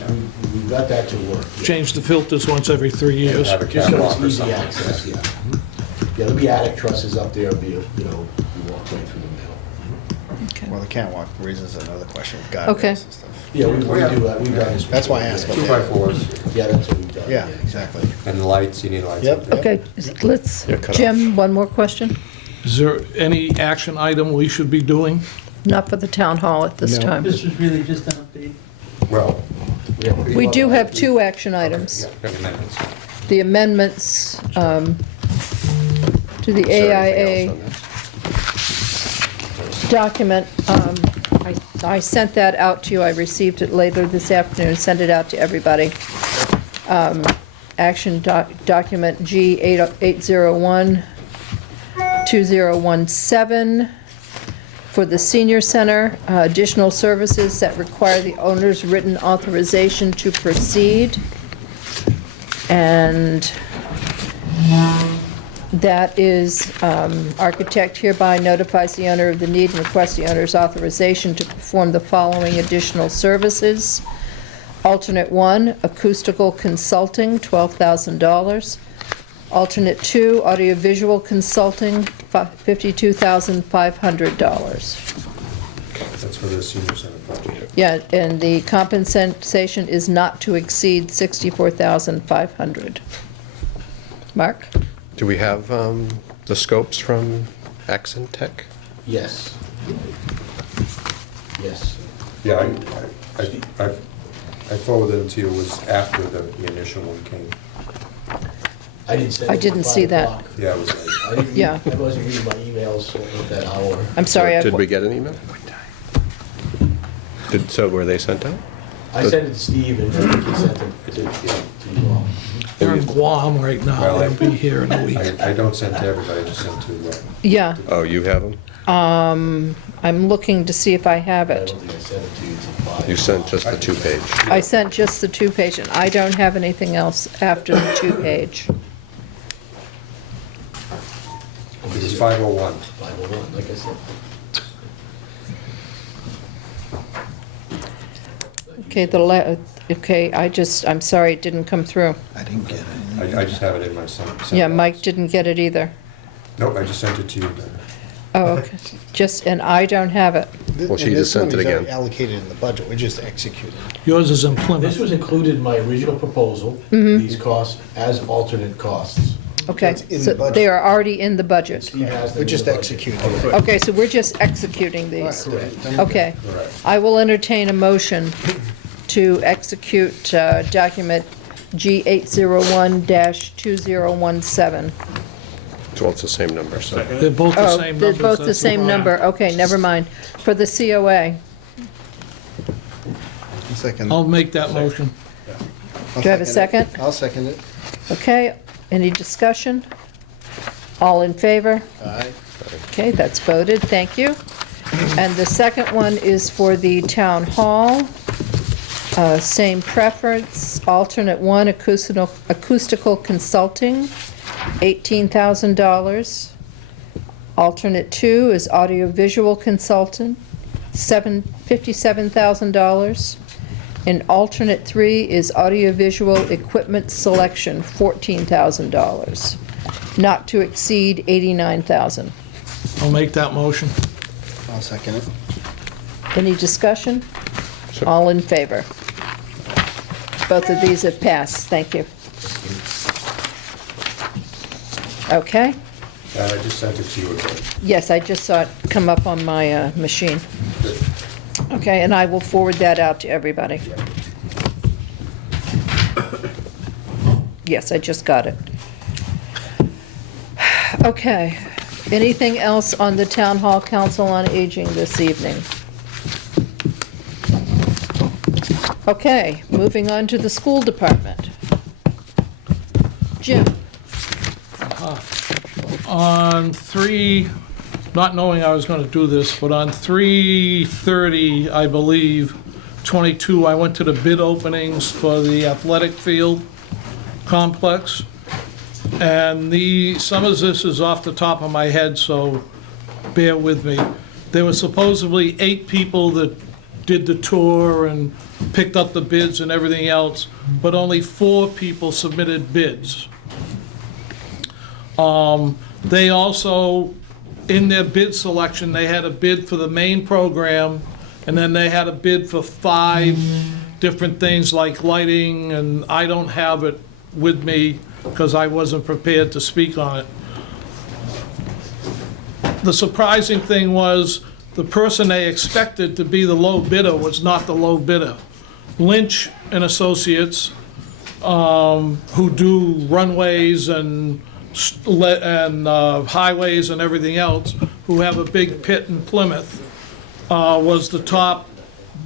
We've got that to work. Change the filters once every 3 years. Have a Just so catwalk it's or easy something. access, yeah. Yeah, there'll be attic trusses up there, you walk right through the middle. Well, the catwalk raises another question with guardrails Okay. and stuff. Yeah, we do that, we've done this. That's why I before, asked yeah. about 2x4s Yeah, that's what we've done. Yeah, exactly. and lights, you need lights Yep. up there. Okay, let's, Jim, one more question? Is there any action item we should be doing? Not for the town hall at this No. time. This was really just an update. Well. We do have 2 action items. Yeah, amendments. The amendments to the Is there anything AIA else on this? document. I sent that out to you. I received it later this afternoon, sent it out to everybody. action document G801-2017 for the senior center, additional services that require the owner's written authorization to proceed. And that is, architect hereby notifies the owner of the need and requests the owner's authorization to perform the following additional services. Alternate 1, acoustical consulting, $12,000. Alternate 2, audiovisual consulting, $52,500. That's for the senior center project. Yeah, and the compensation is not to exceed $64,500. Mark? Do we have the scopes from Accent Tech? Yes. Yes. Yeah, I forwarded them to you, it was after the initial one came. I didn't send it I at didn't 5 see that. o'clock. Yeah, it was late. I didn't read- Yeah. I wasn't reading my emails at that hour. I'm sorry. Did we get an email? So were they sent out? I sent it to Steve and I think he sent it to you all. They're in Guam right now, Well, they'll be here in a week. I don't send to everybody, I just send to, Yeah, Oh, you have them? I'm looking to see if I have I it. don't think I sent it to you until 5. You sent just the 2-page. I sent just the 2-page, and I don't have anything else after the 2-page. it was 501. 501, like I said. Okay, I'm sorry, it didn't come through. I didn't get it. I just have it in my sent. Yeah, Mike didn't get it either. Nope, I just sent it to you then. Oh, okay, and I don't have it. Well, she just sent it again. Allocated in the budget, we're just executing. Yours is in This Plymouth. was included in my original proposal, these costs as alternate costs. Okay, It's in so the budget. they are already in the budget. Steve has them We're in just the budget. executing. Okay, so we're just executing these. Correct. Okay. I will entertain a motion to execute document G801-2017. Well, it's the same number, so. They're both the Oh, same they're numbers. both the that's same why. number. Okay, never mind. For the COA. Second. I'll make that motion. Do you have a second? I'll second it. Okay, any discussion? All in favor? Aye. Okay, that's voted, thank you. And the second one is for the town hall. Same preference, alternate 1, acoustical consulting, $18,000. Alternate 2 is audiovisual consultant, $57,000. And alternate 3 is audiovisual equipment selection, $14,000, not to exceed $89,000. I'll make that motion. I'll second it. Any discussion? All in favor? Both of these have passed, thank you. Okay, I just sent it to you again. yes, I just saw it come up on my machine. Okay, and I will forward that out to everybody. Yes, I just got it. Okay, anything else on the Town Hall Council on Aging this evening? Okay, moving on to the school department. Jim? On 3, not knowing I was going to do this, but on 3/30, I believe, 22, I went to the bid openings for the athletic field complex. And some of this is off the top of my head, so bear with me. There were supposedly 8 people that did the tour and picked up the bids and everything else, but only 4 people submitted bids. They also, in their bid selection, they had a bid for the main program, and then they had a bid for 5 different things like lighting, and I don't have it with me because I wasn't prepared to speak on it. The surprising thing was the person they expected to be the low bidder was not the low bidder. Lynch and Associates, who do runways and highways and everything else, who have a big pit in Plymouth, was the top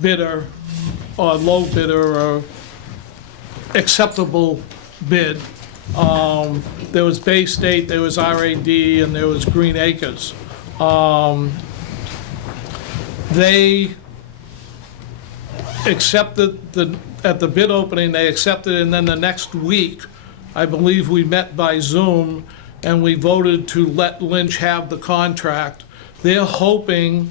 bidder, or low bidder, or acceptable bid. There was Bay State, there was RAD, and there was Green Acres. They accepted at the bid opening, they accepted, and then the next week, I believe we met by Zoom, and we voted to let Lynch have the contract. They're hoping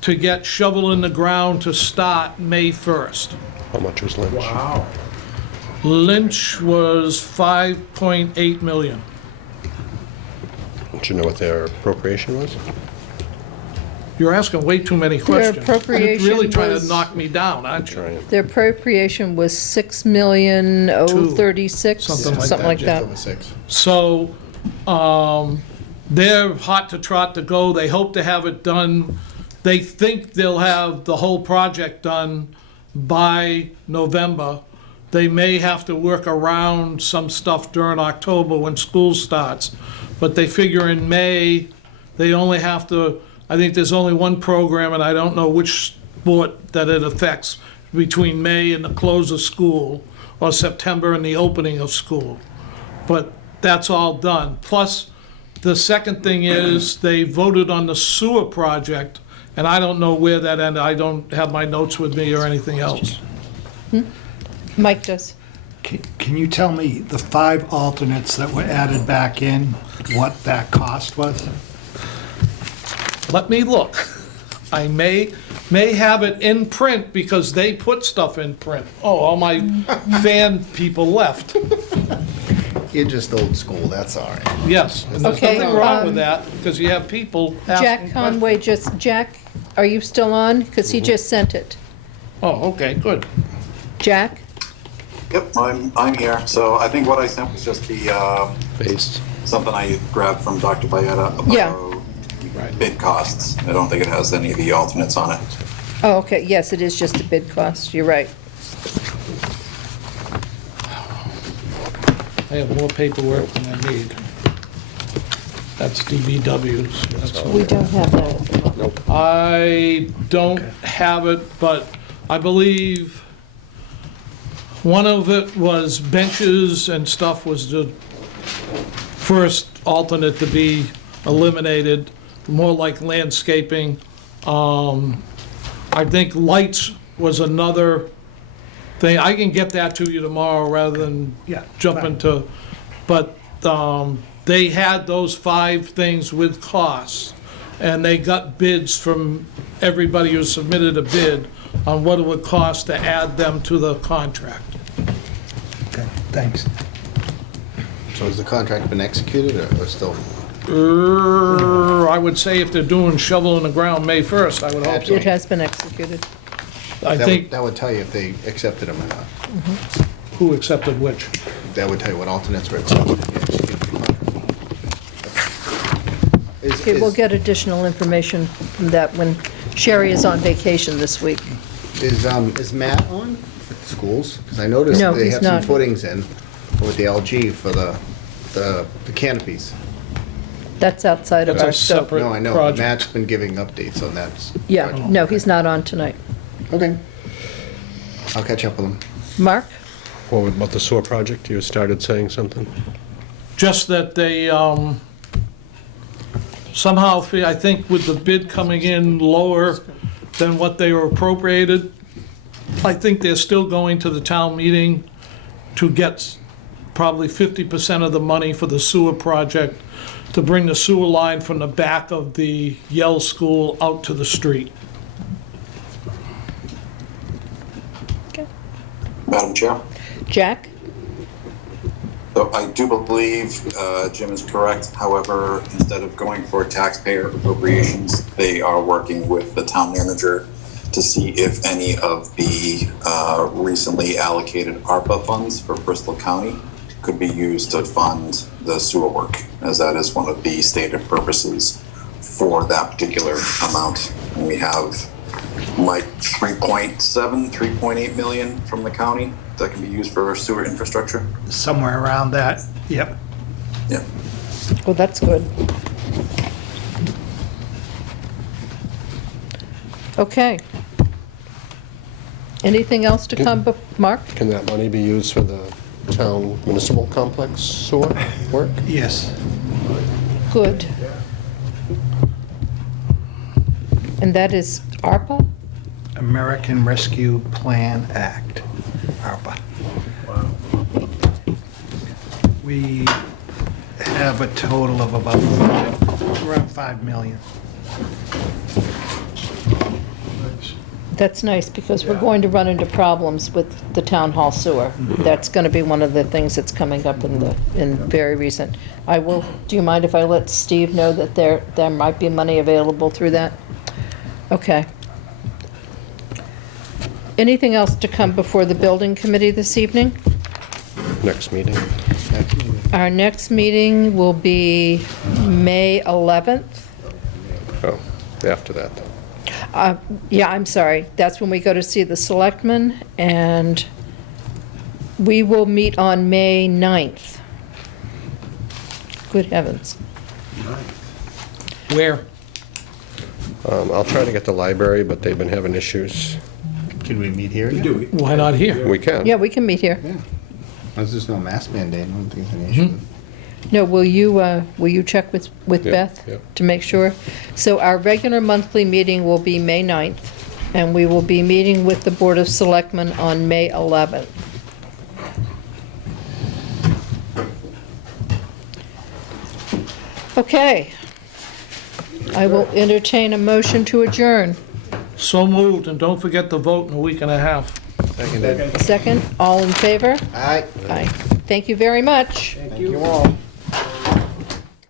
to get shovel in the ground to start May 1st. How much was Lynch? Wow. Lynch was 5.8 million. Do you know what their appropriation was? You're asking way too many questions. appropriation You're really trying to was- knock me down, aren't you? Trying. Their appropriation was 6,036, Something like something like Just that. over 6. So, they're hot to trot to go. They hope to have it done. They think they'll have the whole project done by November. They may have to work around some stuff during October when school starts. But they figure in May, they only have to, I think there's only one program, and I don't know which sport that it affects, between May and the close of school, or September and the opening of school. But that's all done. Plus, the second thing is, they voted on the sewer project, and I don't know where that ended. I don't have my notes with me or anything else. Mike does. Can you tell me the 5 alternates that were added back in, what that cost was? Let me look. I may have it in print because they put stuff in print. Oh, all my fan people left. You're just old school, that's all right. Yes, and there's Okay, nothing wrong with that, because you have people asking Jack questions. Conway Jack, are you still on? Because he just sent it. Oh, okay, good. Jack? Yep, I'm here. So I think what I sent was just the, Based. something I grabbed from Dr. Bayetta Yeah. about bid costs. I don't think it has any of the alternates on it. Oh, okay, yes, it is just a bid cost, you're right. I have more paperwork than I need. That's DBW's. That's all. We don't have that. I don't have it, but I believe one of it was benches and stuff was the first alternate to be eliminated, more like landscaping. I think lights was another thing. I can get that to you tomorrow rather than Yeah, jump fine. into, but they had those 5 things with costs, and they got bids from everybody who submitted a bid on what it would cost to add them to the contract. Okay, thanks. So has the contract been executed or still? I would say if they're doing shovel in the ground May 1st, I would hope so. It has been executed. I think, That would tell you if they accepted them or not. who accepted which? That would tell you what alternates were accepted. if you executed the contract. Okay, we'll get additional information from that when Sherry is on vacation this week. Is Matt on with schools? Because I noticed No, they he's have some not. footings in with the LG for the canopies. That's outside of That's a our scope. separate No, I know. project. Matt's been giving updates on that. Yeah, project. no, he's not on tonight. Okay. I'll catch up with him. Mark? What about the sewer project? You started saying something? Just that they somehow, I think with the bid coming in lower than what they were appropriated, I think they're still going to the town meeting to get probably 50% of the money for the sewer project, to bring the sewer line from the back of the Yale School out to the street. Madam Chair? Jack? So I do believe Jim is correct. However, instead of going for taxpayer appropriations, they are working with the town manager to see if any of the recently allocated ARPA funds for Bristol County could be used to fund the sewer work, as that is one of the stated purposes for that particular amount. And we have like 3.8 million from the county that can be used for sewer infrastructure. Somewhere around that, yep. Yeah. Well, that's good. Okay. Anything else to come, Mark? Can that money be used for the town municipal complex sewer work? Yes. Good. And that is ARPA? American Rescue Plan Act, ARPA. We have a total of about around 5 million. That's nice, because we're going to run into problems with the town hall sewer. That's gonna be one of the things that's coming up in very recent. Do you mind if I let Steve know that there might be money available through that? Okay. Anything else to come before the building committee this evening? Next meeting? Our next meeting will be May 11th. Oh, after that. Yeah, I'm sorry. That's when we go to see the selectmen, and we will meet on May 9th. Good heavens. Where? I'll try to get the library, but they've been having issues. Can we meet here again? Do it. Why not here? We can. Yeah, we can meet here. Yeah. There's no mask mandate, I don't think there's any issue. No, will you check with Yeah, Beth yeah. to make sure? So our regular monthly meeting will be May 9th, and we will be meeting with the Board of Selectmen on May 11th. Okay. I will entertain a motion to adjourn. So moved, and don't forget to vote in a week and a half. Second, all in favor? Aye. Aye. Thank you very much. Thank you all.